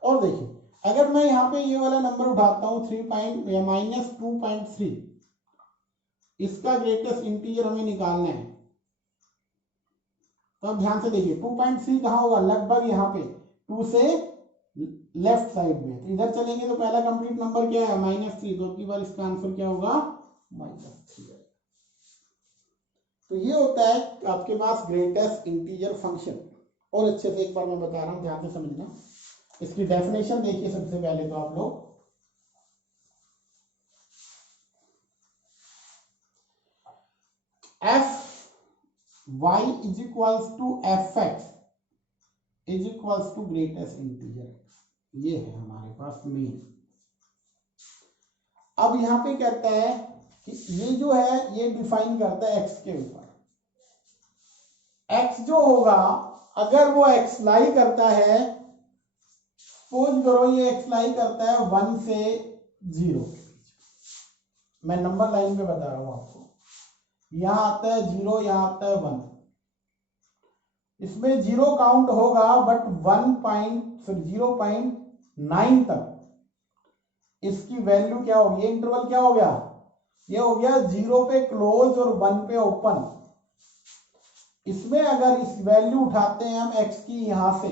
और देखिए अगर मैं यहाँ पे ये वाला नंबर उठाता हूँ -2.3, इसका ग्रेटेस्ट इंटीजर हमें निकालना है। तो अब ध्यान से देखिए 2.3 कहाँ होगा, लगभग यहाँ पे 2 से लेफ्ट साइड में। तो इधर चलेंगे तो पहला कंप्लीट नंबर क्या है, -3, तो अगली बार इसका आंसर क्या होगा, -3। तो ये होता है आपके पास ग्रेटेस्ट इंटीजर फंक्शन। और अच्छे से एक बार मैं बता रहा हूँ, ध्यान से समझना। इसकी डेफिनेशन देखिए सबसे पहले तो आप लोग, F Y is equals to F X is equals to greatest integer X, ये है हमारे पास मेन। अब यहां पे कहता है कि ये जो है ये डिफाइन करता है एक्स के ऊपर। एक्स जो होगा, अगर वो एक्स लाई करता है, सपोज करो ये एक्स लाई करता है 1 से 0, मैं नंबर लाइन पे बता रहा हूं आपको, यहां आता है 0, यहां आता है 1, इसमें 0 काउंट होगा बट 0.9 तक इसकी वैल्यू क्या होगी, ये इंटरवल क्या हो गया, ये हो गया 0 पे क्लोज और 1 पे ओपन। इसमें अगर इस वैल्यू उठाते हैं हम x की यहां से,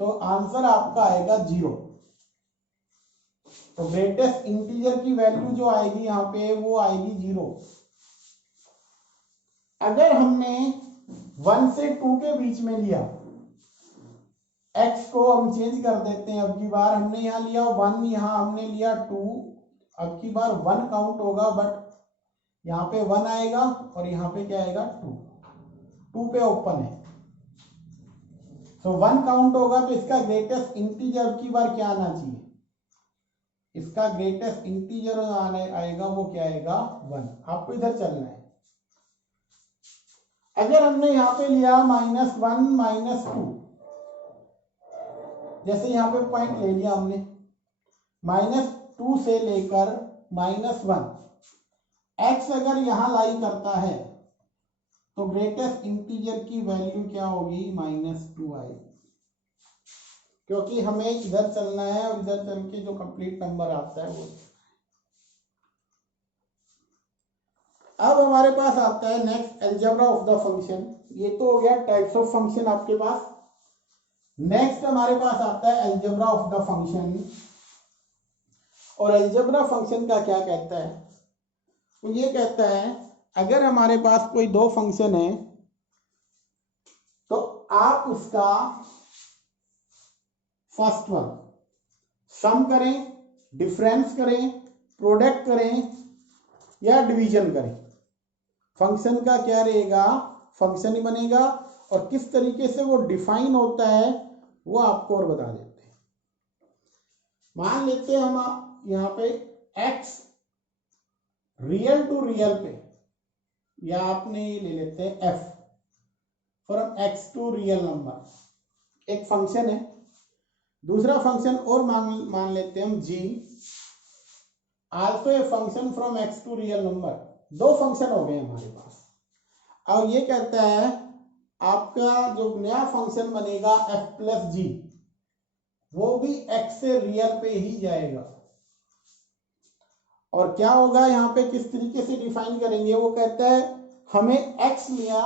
तो आंसर आपका आएगा 0। तो ग्रेटेस्ट इंटीजर की वैल्यू जो आएगी यहां पे वो आएगी 0। अगर हमने 1 से 2 के बीच में लिया, x को हम चेंज कर देते हैं, अब की बार हमने यहां लिया 1, यहां हमने लिया 2, अब की बार 1 काउंट होगा, बट यहाँ पे 1 आएगा और यहाँ पे क्या आएगा 2, 2 पे ओपन है। सो 1 काउंट होगा तो इसका ग्रेटेस्ट इंटीजर अब की बार क्या आना चाहिए, इसका ग्रेटेस्ट इंटीजर आने आएगा वो क्या आएगा 1। आपको इधर चलना है। अगर हमने यहाँ पे लिया -1 -2, जैसे यहाँ पे पॉइंट ले लिया हमने -2 से लेकर -1, x अगर यहाँ लाई करता है तो ग्रेटेस्ट इंटीजर की वैल्यू क्या होगी -2 आएगी, क्योंकि हमें इधर चलना है और इधर चल के जो कंप्लीट नंबर आता है वो। अब हमारे पास आता है next algebra of the function. ये तो हो गया टाइप्स ऑफ फंक्शन आपके पास। नेक्स्ट हमारे पास आता है अलजेब्रा ऑफ द फंक्शन। और अलजेब्रा फंक्शन का क्या कहता है, वो ये कहता है अगर हमारे पास कोई दो फंक्शन है तो आप उसका फर्स्ट वन सम करें, डिफरेंस करें, प्रोडक्ट करें या डिवीजन करें। फंक्शन का क्या रहेगा, फंक्शन ही बनेगा। और किस तरीके से वो डिफाइन होता है वो आपको और बता देते हैं। मान लेते हैं हम यहाँ पे x रियल टू रियल पे, या आपने ये ले लेते हैं f from x to real number, एक फंक्शन है। दूसरा फंक्शन और मान लेते हैं हम g also a function from x to real number. दो फंक्शन हो गए हमारे पास। अब ये कहता है आपका जो नया फंक्शन बनेगा f प्लस जी, वो भी x से रियल पे ही जाएगा। और क्या होगा यहाँ पे, किस तरीके से डिफाइन करेंगे, वो कहता है हमें x लिया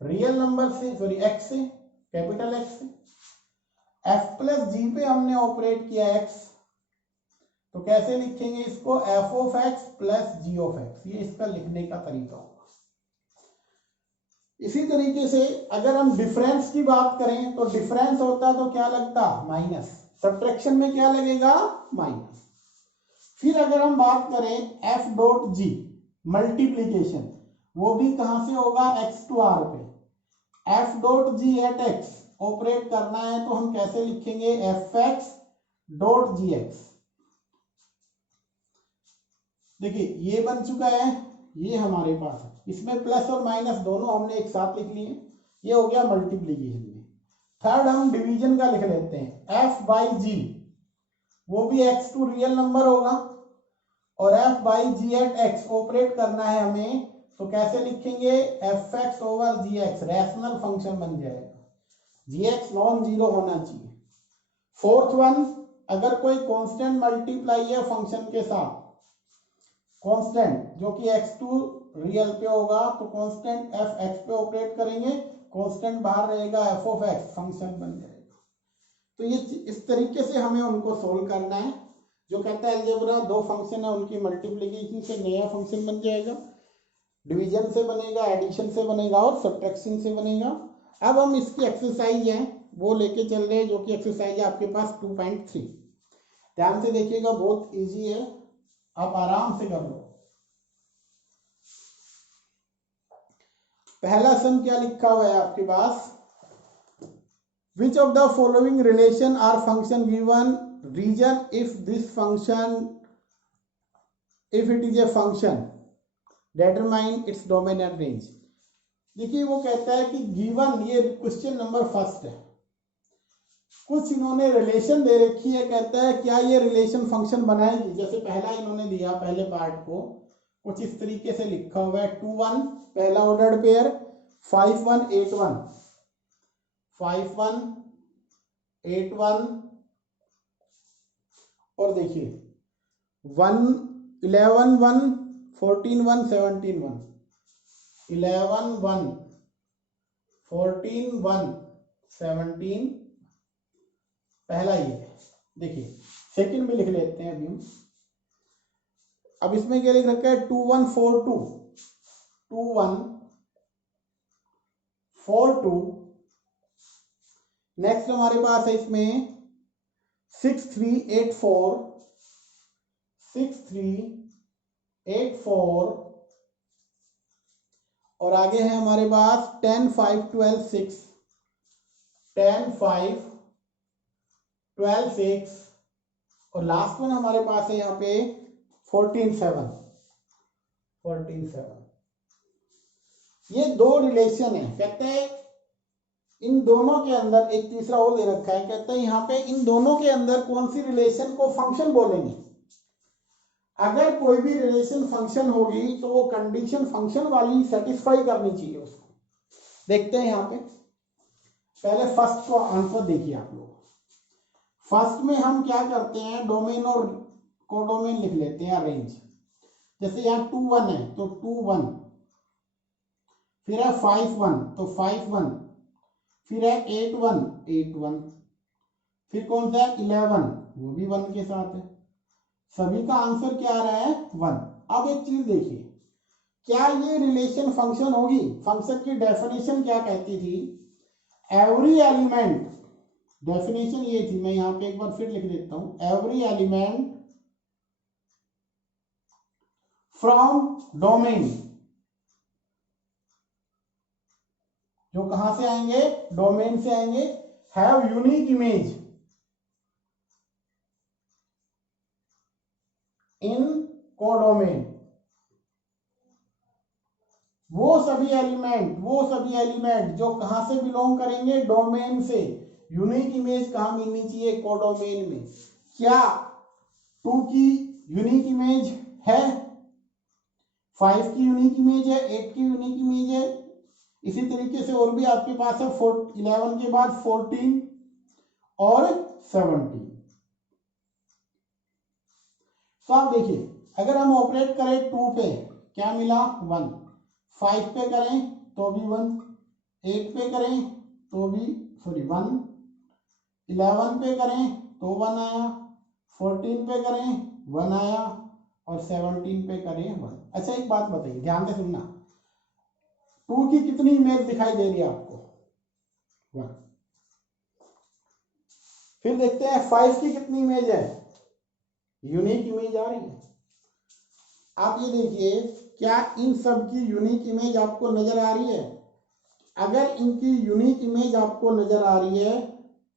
रियल नंबर से, सॉरी x से, कैपिटल X से, f प्लस जी पे हमने ऑपरेट किया x, तो कैसे लिखेंगे इसको, f of x plus G of x। ये इसका लिखने का तरीका होगा। इसी तरीके से अगर हम डिफरेंस की बात करें तो डिफरेंस होता तो क्या लगता, माइनस। सब्ट्रैक्शन में क्या लगेगा, माइनस। फिर अगर हम बात करें f डॉट जी मल्टीप्लीकेशन, वो भी कहां से होगा, x टू r पे। f dot G at x operate करना है तो हम कैसे लिखेंगे, fx डॉट जी एक्स। देखिए ये बन चुका है, ये हमारे पास है। इसमें प्लस और माइनस दोनों हमने एक साथ लिख लिए। ये हो गया मल्टीप्लीकेशन में। थर्ड हम डिवीजन का लिख लेते हैं, f बाई जी, वो भी x टू रियल नंबर होगा, और f by G at x operate करना है हमें, तो कैसे लिखेंगे, fx over G X, rational function बन जाएगा। जी एक्स नॉन जीरो होना चाहिए। फोर्थ वन, अगर कोई कांस्टेंट मल्टीप्लाई है फंक्शन के साथ, कांस्टेंट जो कि x टू रियल पे होगा, तो कांस्टेंट f x पे ऑपरेट करेंगे, कांस्टेंट बाहर रहेगा f ऑफ x, फंक्शन बन जाएगा। तो ये इस तरीके से हमें उनको सोल्व करना है। जो कहता है अलजेब्रा, दो फंक्शन है उनकी मल्टीप्लिकेशन से नया फंक्शन बन जाएगा, डिवीजन से बनेगा, एडिशन से बनेगा और सब्ट्रैक्शन से बनेगा। अब हम इसकी एक्सरसाइज है वो लेके चल रहे हैं, जो कि एक्सरसाइज है आपके पास 2.3। ध्यान से देखिएगा, बहुत इजी है, आप आराम से कर लो। पहला सम क्या लिखा हुआ है आपके पास, which of the following relation are function given reason if this function, if it is a function determine its domain and range. देखिए वो कहता है कि गिवन, ये क्वेश्चन नंबर फर्स्ट है, कुछ इन्होंने रिलेशन दे रखी है, कहता है क्या ये रिलेशन फंक्शन बनाएगी। जैसे पहला इन्होंने दिया, पहले पार्ट को कुछ इस तरीके से लिखा हुआ है, 2 1 पहला ऑर्डर्ड पेयर, 5 1 8 1, 5 1 8 1, और देखिए 1 11 1 14 1 17 1, 11 1 14 1 17, पहला ये है। देखिए सेकंड में लिख लेते हैं अभी हम। अब इसमें क्या लिख रखा है, 2 1 4 2, 2 1 4 2। नेक्स्ट हमारे पास है इसमें 6 3 8 4, 6384 और आगे है हमारे पास 10 5 12 6, 10 5 12 6 और लास्ट वन हमारे पास है यहाँ पे 14 7, 14 7। ये दो रिलेशन है। कहते हैं इन दोनों के अंदर एक तीसरा और दे रखा है, कहते हैं यहाँ पे इन दोनों के अंदर कौन सी रिलेशन को फंक्शन बोलेंगे। अगर कोई भी रिलेशन फंक्शन होगी तो वो कंडीशन फंक्शन वाली सेटिस्फाई करनी चाहिए उसको। देखते हैं यहाँ पे पहले फर्स्ट को आंसर देखिए आप लोग। फर्स्ट में हम क्या करते हैं, डोमेन और कोडोमेन लिख लेते हैं, रेंज। जैसे यहाँ 2 1 है तो 2 1, फिर है 5 1 तो 5 1, फिर है 8 1 8 1, फिर कौन सा है 11 वो भी 1 के साथ है। सभी का आंसर क्या आ रहा है 1। अब एक चीज देखिए, क्या ये रिलेशन फंक्शन होगी। फंक्शन की डेफिनेशन क्या कहती थी, एवरी एलिमेंट, डेफिनेशन ये थी, मैं यहां पे एक बार फिर लिख देता हूं, एवरी एलिमेंट फ्रॉम डोमेन, जो कहां से आएंगे, डोमेन से आएंगे, have unique image in codomain. वो सभी एलिमेंट जो कहां से बिलोंग करेंगे, डोमेन से। यूनिक इमेज कहां मिलनी चाहिए, कोडोमेन में। क्या 2 की यूनिक इमेज है, 5 की यूनिक इमेज है, 8 की यूनिक इमेज है। इसी तरीके से और भी आपके पास है 11 के बाद 14 और 17। तो आप देखिए, अगर हम ऑपरेट करें 2 पे क्या मिला 1, 5 पे करें तो भी 1, 8 पे करें तो भी 1, 11 पे करें तो 1 आया, 14 पे करें 1 आया और 17 पे करें 1। अच्छा एक बात बताइए, ध्यान से सुनना, 2 की कितनी इमेज दिखाई दे रही है आपको, 1। फिर देखते हैं 5 की कितनी इमेज है, यूनिक इमेज आ रही है। आप ये देखिए, क्या इन सब की यूनिक इमेज आपको नजर आ रही है। अगर इनकी यूनिक इमेज आपको नजर आ रही है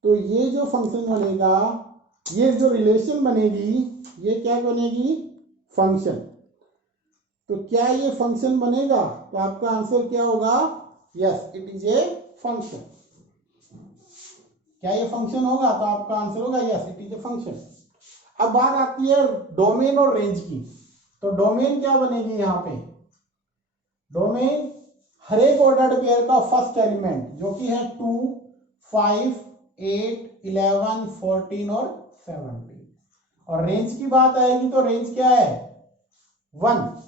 तो ये जो फंक्शन बनेगा, ये जो रिलेशन बनेगी, ये क्या बनेगी, फंक्शन। तो क्या ये फंक्शन बनेगा, तो आपका आंसर क्या होगा, yes it is a function. क्या ये फंक्शन होगा, तो आपका आंसर होगा yes it is a function. अब बात आती है डोमेन और रेंज की। तो डोमेन क्या बनेगी, यहां पे डोमेन हर एक ऑर्डर्ड पेयर का फर्स्ट एलिमेंट, जो कि है 2 5 8 11 14 और 17। और रेंज की बात आएगी तो रेंज क्या है 1,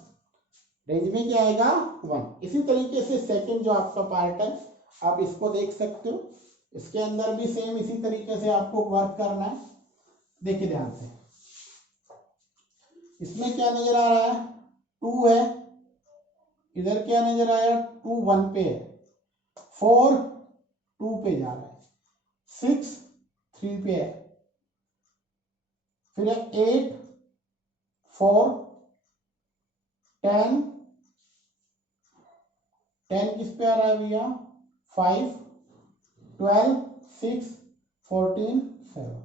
रेंज में क्या आएगा 1। इसी तरीके से सेकंड जो आपका पार्ट है, आप इसको देख सकते हो, इसके अंदर भी सेम इसी तरीके से आपको वर्क करना है। देखिए ध्यान से, इसमें क्या नजर आ रहा है, 2 है, इधर क्या नजर आया, 2 1 पे है, 4 2 पे जा रहा है, 6 3 पे है, फिर 8 4 10 किस पे आ रहा है भैया, 5 12 6 14 7।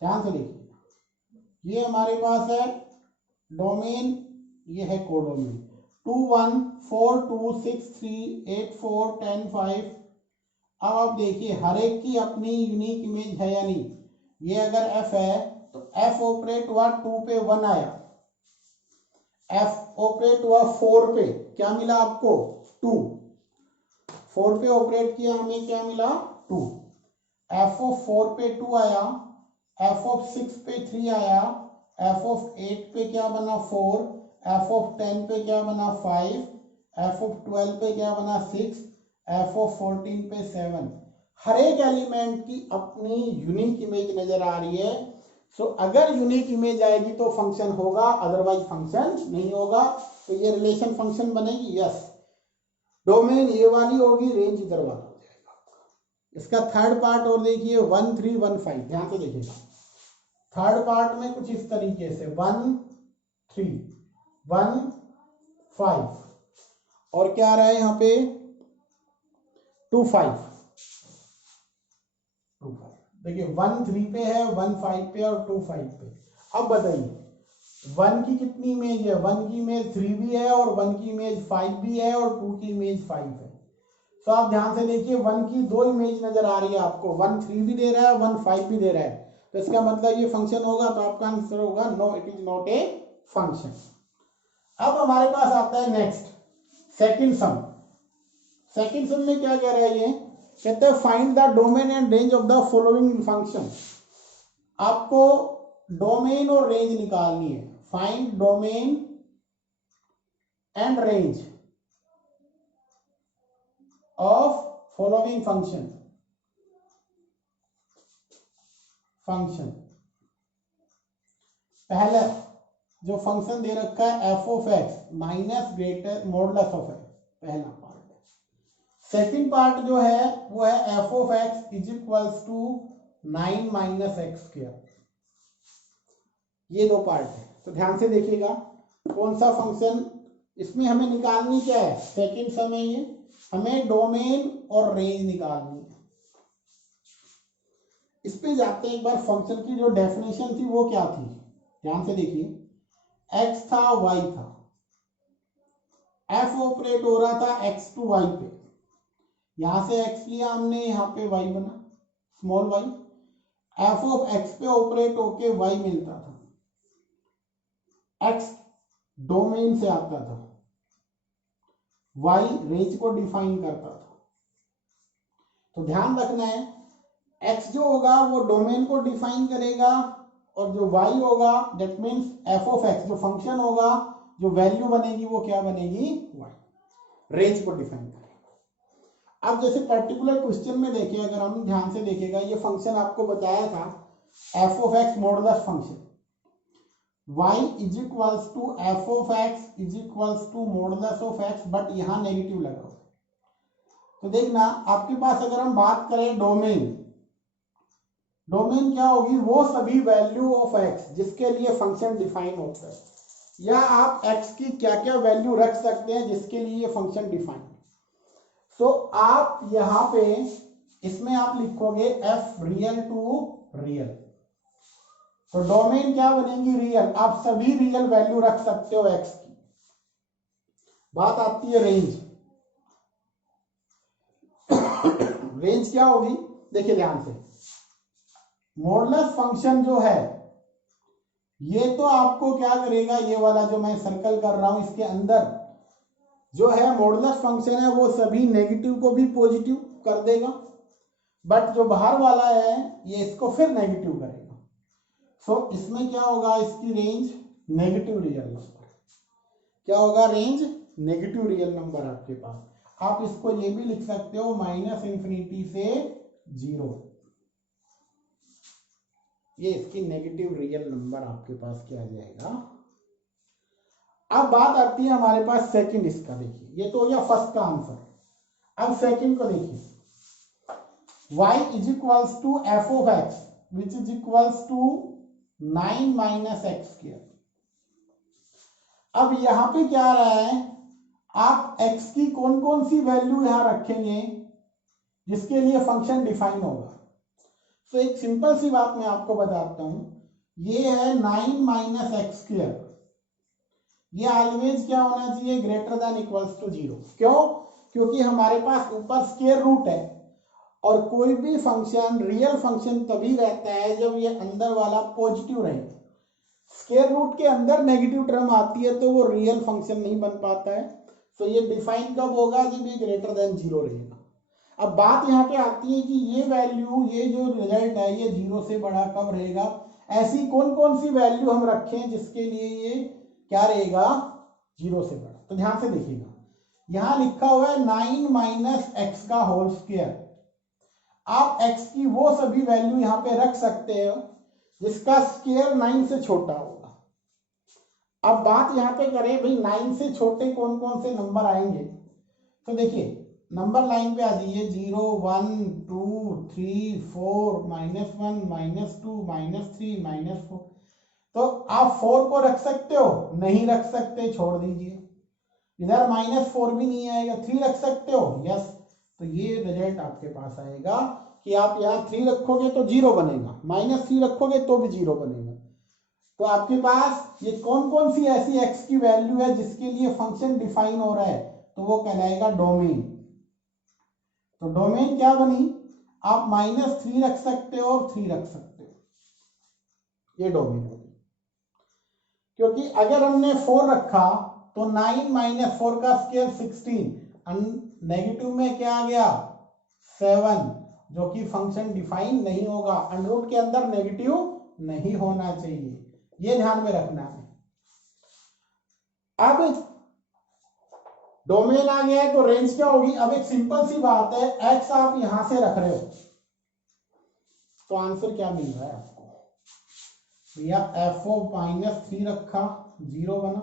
ध्यान से देखिए, ये हमारे पास है डोमेन, ये है कोडोमेन। 2 1 4 2 6 3 8 4 10 5। अब आप देखिए, हर एक की अपनी यूनिक इमेज है या नहीं। ये अगर f है तो f ऑपरेट हुआ 2 पे 1 आया, f ऑपरेट हुआ 4 पे, क्या मिला आपको 2, 4 पे ऑपरेट किया, हमें क्या मिला 2। f ऑफ 4 पे 2 आया, f ऑफ 6 पे 3 आया, f ऑफ 8 पे क्या बना 4, f ऑफ 10 पे क्या बना 5, f ऑफ 12 पे क्या बना 6, f ऑफ 14 पे 7। हर एक एलिमेंट की अपनी यूनिक इमेज नजर आ रही है। सो अगर यूनिक इमेज आएगी तो फंक्शन होगा, अदरवाइज फंक्शन नहीं होगा। तो ये रिलेशन फंक्शन बनेगी, यस। डोमेन ये वाली होगी, रेंज इधर वाला हो जाएगा। इसका थर्ड पार्ट और देखिए 1 3 1 5, ध्यान से देखिएगा। थर्ड पार्ट में कुछ इस तरीके से 1 3 1 5 और क्या आ रहा है यहाँ पे 2 5 2 5। देखिए 1 3 पे है, 1 5 पे और 2 5 पे। अब बताइए 1 की कितनी इमेज है? 1 की इमेज 3 भी है और 1 की इमेज 5 भी है और 2 की इमेज 5 है। तो आप ध्यान से देखिए 1 की दो इमेज नजर आ रही है आपको, 1 3 भी दे रहा है, 1 5 भी दे रहा है। तो इसका मतलब ये फंक्शन होगा, तो आपका आंसर होगा no, it is not a function. अब हमारे पास आता है next second sum. Second sum में क्या कह रहा है ये? कहते हैं find the domain and range of the following function. आपको डोमेन और रेंज निकालनी है। Find domain and range of following function. पहला जो फंक्शन दे रखा है F of X minus greater modulus of X, पहला पार्ट है। सेकंड पार्ट जो है वो है F of X is equals to 9 minus X square. ये दो पार्ट है। तो ध्यान से देखिएगा कौन सा फंक्शन इसमें हमें निकालनी क्या है। सेकंड समय ये हमें डोमेन और रेंज निकालनी है। इस पे जाते हैं एक बार। फंक्शन की जो डेफिनेशन थी वो क्या थी, ध्यान से देखिए। x था, y था, f ऑपरेट हो रहा था x टू y पे। यहां से x लिया हमने, यहां पे y बना small y। f of x पे ऑपरेट होके y मिलता था। x डोमेन से आता था, y रेंज को डिफाइन करता था। तो ध्यान रखना है x जो होगा वो डोमेन को डिफाइन करेगा और जो y होगा that means f of x जो फंक्शन होगा, जो वैल्यू बनेगी वो क्या बनेगी, y, रेंज को डिफाइन करेगा। अब जैसे पर्टिकुलर क्वेश्चन में देखिए, अगर हम ध्यान से देखेगा, ये फंक्शन आपको बताया था f of x modulus function. y is equals to F of X is equals to modulus of x, but यहां नेगेटिव लगा हुआ है। तो देखना आपके पास अगर हम बात करें डोमेन, डोमेन क्या होगी, वो सभी वैल्यू ऑफ x जिसके लिए फंक्शन डिफाइन होता है, या आप x की क्या क्या वैल्यू रख सकते हैं जिसके लिए ये फंक्शन डिफाइन। सो आप यहां पे इसमें आप लिखोगे f रियल टू रियल। तो डोमेन क्या बनेगी, रियल। आप सभी रियल वैल्यू रख सकते हो x की। बात आती है रेंज। रेंज क्या होगी, देखिए ध्यान से। मॉडुलस फंक्शन जो है ये तो आपको क्या करेगा, ये वाला जो मैं सर्कल कर रहा हूं इसके अंदर जो है मॉडुलस फंक्शन है वो सभी नेगेटिव को भी पॉजिटिव कर देगा, बट जो बाहर वाला है ये इसको फिर नेगेटिव करेगा। सो इसमें क्या होगा, इसकी रेंज नेगेटिव रियल नंबर। क्या होगा, रेंज नेगेटिव रियल नंबर आपके पास। आप इसको ये भी लिख सकते हो माइनस इंफिनिटी से 0। ये इसकी नेगेटिव रियल नंबर आपके पास क्या आ जाएगा। अब बात आती है हमारे पास सेकंड इसका। देखिए ये तो हो गया फर्स्ट का आंसर। अब सेकंड को देखिए, y is equals to F of X which is equals to 9 minus X square. अब यहां पे क्या आ रहा है, आप x की कौन कौन सी वैल्यू यहां रखेंगे जिसके लिए फंक्शन डिफाइन होगा। तो एक सिंपल सी बात मैं आपको बताता हूं, ये है 9 माइनस एक्स स्क्वायर। ये ऑलवेज क्या होना चाहिए, ग्रेटर देन इक्वल्स टू 0। क्यों, क्योंकि हमारे पास ऊपर स्क्वायर रूट है और कोई भी फंक्शन रियल फंक्शन तभी रहता है जब ये अंदर वाला पॉजिटिव रहे। स्क्वायर रूट के अंदर नेगेटिव टर्म आती है तो वो रियल फंक्शन नहीं बन पाता है। तो ये डिफाइन कब होगा, जब ये ग्रेटर देन 0 रहेगा। अब बात यहाँ पे आती है कि ये वैल्यू, ये जो रिजल्ट है ये 0 से बड़ा कब रहेगा। ऐसी कौन कौन सी वैल्यू हम रखें जिसके लिए ये क्या रहेगा, 0 से बड़ा। तो ध्यान से देखिएगा, यहां लिखा हुआ है 9 माइनस एक्स का होल स्क्वायर। आप x की वो सभी वैल्यू यहां पे रख सकते हो जिसका स्क्वायर 9 से छोटा होगा। अब बात यहां पे करें भाई 9 से छोटे कौन कौन से नंबर आएंगे। तो देखिए नंबर लाइन पे आ जाइए, 0 1 2 3 4 -1 -2 -3 -4। तो आप 4 को रख सकते हो, नहीं रख सकते, छोड़ दीजिए। इधर -4 भी नहीं आएगा, 3 रख सकते हो, यस। तो ये रिजल्ट आपके पास आएगा कि आप यहाँ 3 रखोगे तो 0 बनेगा, -3 रखोगे तो भी 0 बनेगा। तो आपके पास ये कौन कौन सी ऐसी x की वैल्यू है जिसके लिए फंक्शन डिफाइन हो रहा है, तो वो कहलाएगा डोमेन। तो डोमेन क्या बनी, आप -3 रख सकते हो और 3 रख सकते हो, ये डोमेन होगी। क्योंकि अगर हमने 4 रखा तो 9 - 4 का स्क्वायर 16, नेगेटिव में क्या आ गया 7, जो कि फंक्शन डिफाइन नहीं होगा। अंडररूट के अंदर नेगेटिव नहीं होना चाहिए, ये ध्यान में रखना है। अब डोमेन आ गया है तो रेंज क्या होगी। अब एक सिंपल सी बात है, एक्स आप यहां से रख रहे हो तो आंसर क्या मिल रहा है आपको भैया, f(-3) रखा 0 बना,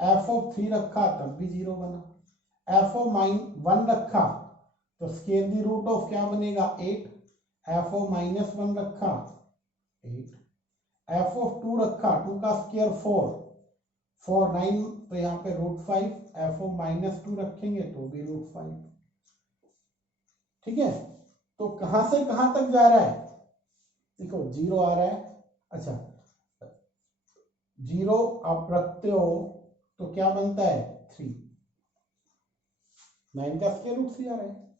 f(3) रखा तब भी 0 बना, f(-1) रखा तो स्क्वायर द रूट ऑफ क्या बनेगा 8, f(-1) रखा 8, f(2) रखा 2 का स्क्वायर 4 9, तो यहाँ पे √5, f(-2) रखेंगे तो भी √5। ठीक है, तो कहां से कहां तक जा रहा है, देखो 0 आ रहा है। अच्छा 0 आप रखते हो तो क्या बनता है 3, 9 का स्क्वायर रूट 3 आ रहा है।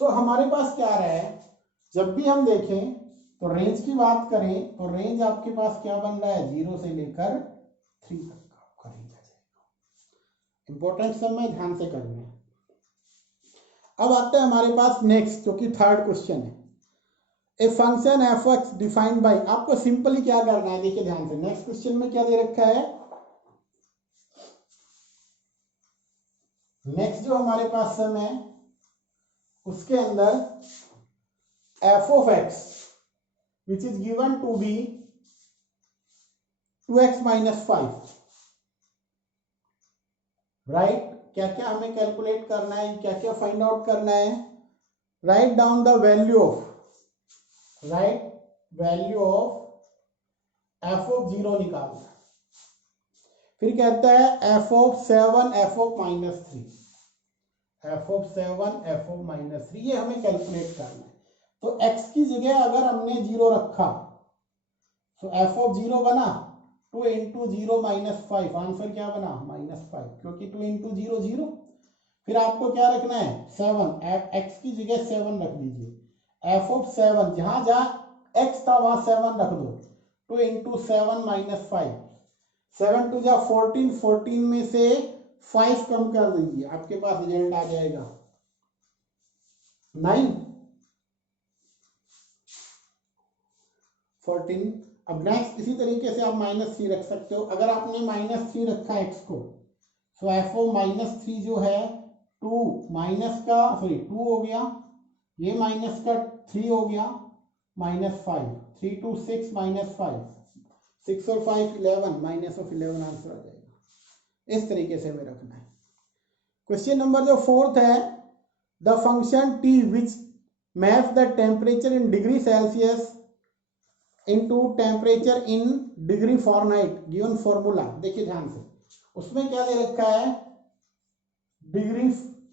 सो हमारे पास क्या आ रहा है, जब भी हम देखें तो रेंज की बात करें तो रेंज आपके पास क्या बन रहा है 0 से लेकर 3 तक का आपका रेंज आ जाएगा। इंपॉर्टेंट सब में ध्यान से करना है। अब आता है हमारे पास नेक्स्ट, जो कि थर्ड क्वेश्चन है। A function F x defined by, आपको सिंपली क्या करना है, देखिए ध्यान से। नेक्स्ट क्वेश्चन में क्या दे रखा है, नेक्स्ट जो हमारे पास सम है उसके अंदर F of X which is given to be 2x - 5, right. क्या क्या हमें कैलकुलेट करना है, क्या क्या फाइंड आउट करना है, write down the value of, right value of F of 0 निकालना। फिर कहता है F of 7 F of -3, F of 7 F of -3, ये हमें कैलकुलेट करना है। तो x की जगह अगर हमने 0 रखा तो एफ ऑफ 0 बना 2 × 0 - 5, आंसर क्या बना -5, क्योंकि 2 × 0 0। फिर आपको क्या रखना है 7, x की जगह 7 रख दीजिए। एफ ऑफ 7 जहां जहां x था वहां 7 रख दो, 2 × 7 - 5, 7 2 जा 14, 14 में से 5 कम कर दीजिए, आपके पास रिजल्ट आ जाएगा 9 14। अब नेक्स्ट इसी तरीके से आप -3 रख सकते हो। अगर आपने -3 रखा x को तो एफ ओ -3 जो है 2 माइनस का 2 हो गया, ये माइनस का 3 हो गया, -5, 3 2 6 -5, 6 और 5 11, -11 आंसर आ जाएगा। इस तरीके से हमें रखना है। क्वेश्चन नंबर जो फोर्थ है, the function t which maps the temperature in degree Celsius into temperature in degree Fahrenheit given formula. देखिए ध्यान से, उसमें क्या दे रखा है, डिग्री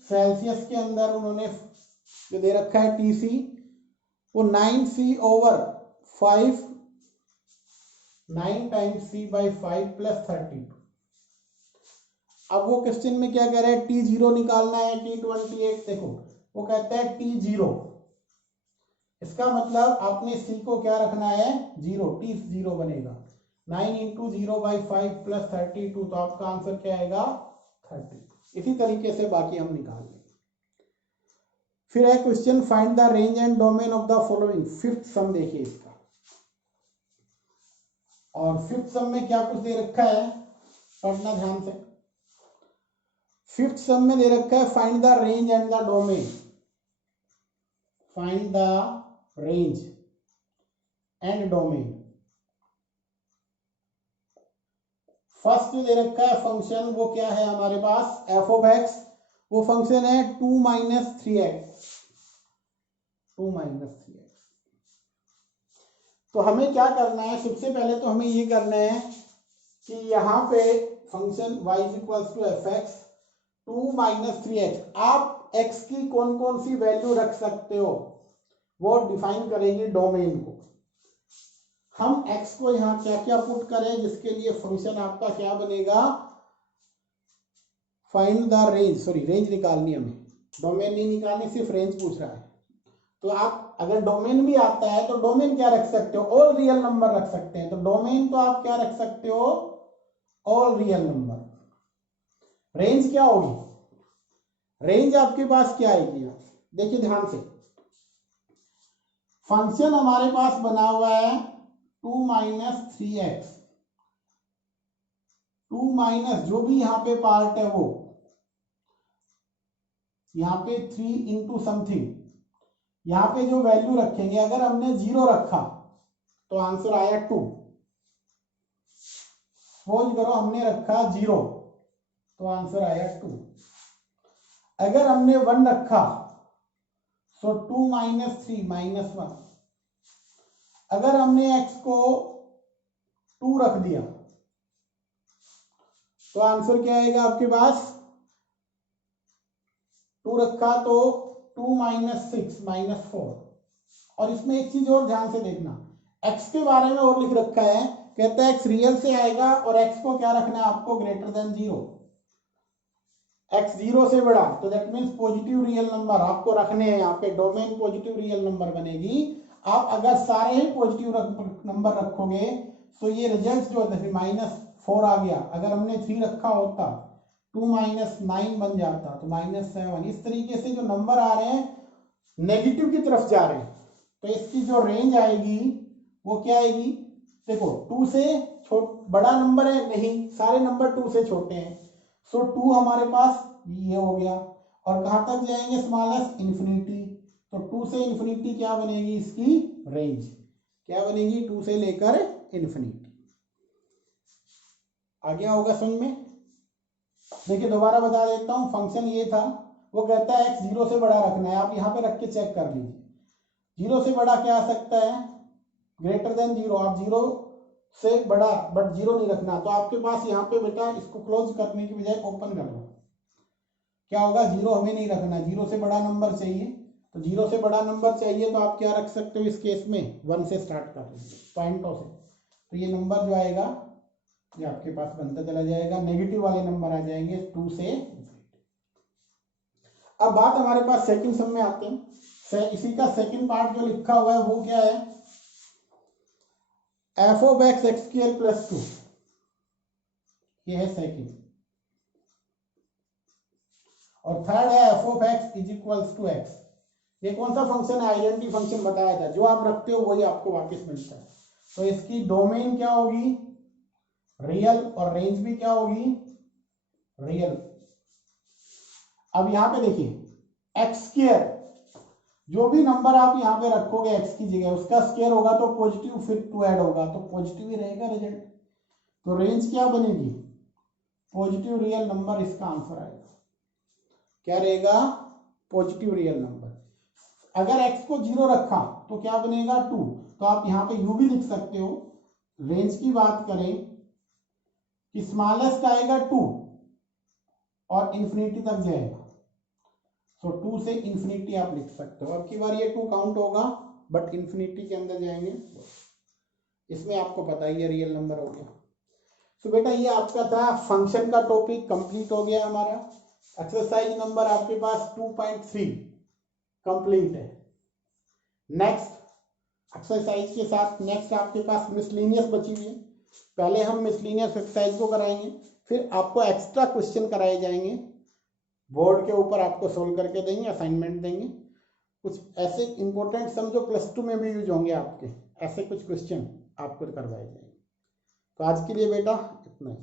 सेल्सियस के अंदर उन्होंने जो दे रखा है TC, वो 9C/5, 9 × C/5 + 32। अब वो क्वेश्चन में क्या कह रहा है, T0 निकालना है, T28। देखो वो कहता है T0, इसका मतलब आपने C को क्या रखना है 0, T0 बनेगा 9 × 0/5 + 32, तो आपका आंसर क्या आएगा 30। इसी तरीके से बाकी हम निकाल लेंगे। फिर है question, find the range and domain of the following. Fifth सम देखिए इसका, और फिफ्थ सम में क्या कुछ दे रखा है, पढ़ना ध्यान से। फिफ्थ सम में दे रखा है find the range and the domain, find the range and domain. First जो दे रखा है फंक्शन, वो क्या है हमारे पास f of x, वो फंक्शन है 2 माइनस 3x, 2 माइनस 3x। तो हमें क्या करना है, सबसे पहले तो हमें ये करना है कि यहाँ पे function y is equals to F X 2 minus 3x, आप x की कौन कौन सी वैल्यू रख सकते हो वो डिफाइन करेंगे डोमेन को। हम x को यहाँ क्या क्या पुट करें, जिसके लिए फंक्शन आपका क्या बनेगा, find the range, sorry range निकालनी हमें, डोमेन नहीं निकालनी, सिर्फ रेंज पूछ रहा है। तो आप अगर डोमेन भी आता है तो डोमेन क्या रख सकते हो, ऑल रियल नंबर रख सकते हैं। तो डोमेन तो आप क्या रख सकते हो, ऑल रियल नंबर। रेंज क्या होगी, रेंज आपके पास क्या आएगी, देखिए ध्यान से, फंक्शन हमारे पास बना हुआ है 2 माइनस 3x, 2 माइनस जो भी यहाँ पे पार्ट है वो, यहाँ पे 3 इंटू समथिंग, यहाँ पे जो वैल्यू रखेंगे, अगर हमने 0 रखा तो आंसर आया 2। सपोज करो हमने रखा 0 तो आंसर आया 2। अगर हमने 1 रखा तो 2 माइनस 3 माइनस 1। अगर हमने x को 2 रख दिया तो आंसर क्या आएगा आपके पास, 2 रखा तो 2 माइनस 6 माइनस 4। और इसमें एक चीज और ध्यान से देखना, x के बारे में और लिख रखा है, कहता है x रियल से आएगा और x को क्या रखना है आपको, ग्रेटर देन 0। x 0 से बड़ा तो that means positive real number आपको रखने हैं, यहाँ पे डोमेन पॉजिटिव रियल नंबर बनेगी। आप अगर सारे ही पॉजिटिव नंबर रखोगे तो ये रिजल्ट जो है -4 आ गया। अगर हमने 3 रखा होता 2 माइनस 9 बन जाता तो -7। इस तरीके से जो नंबर आ रहे हैं नेगेटिव की तरफ जा रहे हैं, तो इसकी जो रेंज आएगी वो क्या आएगी, देखो 2 से बड़ा नंबर है नहीं, सारे नंबर 2 से छोटे हैं, सो 2 हमारे पास ये हो गया। और कहां तक जाएंगे, स्मॉलेस्ट इन्फिनिटी, तो 2 से इन्फिनिटी क्या बनेगी, इसकी रेंज क्या बनेगी, 2 से लेकर इन्फिनिटी। आ गया होगा समझ में। देखिए दोबारा बता देता हूं, फंक्शन ये था, वो कहता है x 0 से बड़ा रखना है, आप यहाँ पे रख के चेक कर लीजिए। 0 से बड़ा क्या आ सकता है, ग्रेटर देन 0। आप 0 से बड़ा बट 0 नहीं रखना, तो आपके पास यहाँ पे बेटा इसको क्लोज करने की बजाय ओपन कर लो, क्या होगा, 0 हमें नहीं रखना, 0 से बड़ा नंबर चाहिए। तो 0 से बड़ा नंबर चाहिए तो आप क्या रख सकते हो, इस केस में 1 से स्टार्ट कर लीजिए पॉइंटों से, तो ये नंबर जो आएगा ये आपके पास बनता चला जाएगा, नेगेटिव वाले नंबर आ जाएंगे 2 से। अब बात हमारे पास सेकंड सम में आते हैं। इसी का सेकंड पार्ट जो लिखा हुआ है वो क्या है, f of x x square plus 2, ये है सेकंड। और थर्ड है f of x is equals to x। ये कौन सा फंक्शन है, आइडेंटिटी फंक्शन बताया था, जो आप रखते हो वही आपको वापस मिलता है। तो इसकी डोमेन क्या होगी, रियल, और रेंज भी क्या होगी, रियल। अब यहां पे देखिए एक्स स्क्वायर, जो भी नंबर आप यहां पे रखोगे एक्स की जगह, उसका स्क्वायर होगा तो पॉजिटिव, फिर 2 ऐड होगा तो पॉजिटिव ही रहेगा रिजल्ट। तो रेंज क्या बनेगी, पॉजिटिव रियल नंबर, इसका आंसर आएगा क्या रहेगा, पॉजिटिव रियल नंबर। अगर x को 0 रखा तो क्या बनेगा 2, तो आप यहाँ पे u भी लिख सकते हो। रेंज की बात करें कि स्मॉलेस्ट आएगा 2 और इंफिनिटी तक जाएगा, तो 2 से इंफिनिटी आप लिख सकते हो। अब की बार ये 2 काउंट होगा बट इंफिनिटी के अंदर जाएंगे, इसमें आपको पता ही है रियल नंबर हो गया। तो बेटा ये आपका था फंक्शन का टॉपिक, कंप्लीट हो गया हमारा। एक्सरसाइज नंबर आपके पास 2.3 कंप्लीट है। नेक्स्ट एक्सरसाइज के साथ नेक्स्ट आपके पास मिसलिनियस बची हुई है। पहले हम मिसलिनियस एक्सरसाइज को कराएंगे, फिर आपको एक्स्ट्रा क्वेश्चन कराए जाएंगे, बोर्ड के ऊपर आपको सोल्व करके देंगे, असाइनमेंट देंगे। कुछ ऐसे इंपॉर्टेंट सम जो +2 में भी यूज होंगे आपके, ऐसे कुछ क्वेश्चन आपको करवाए जाएंगे। तो आज के लिए बेटा इतना ही।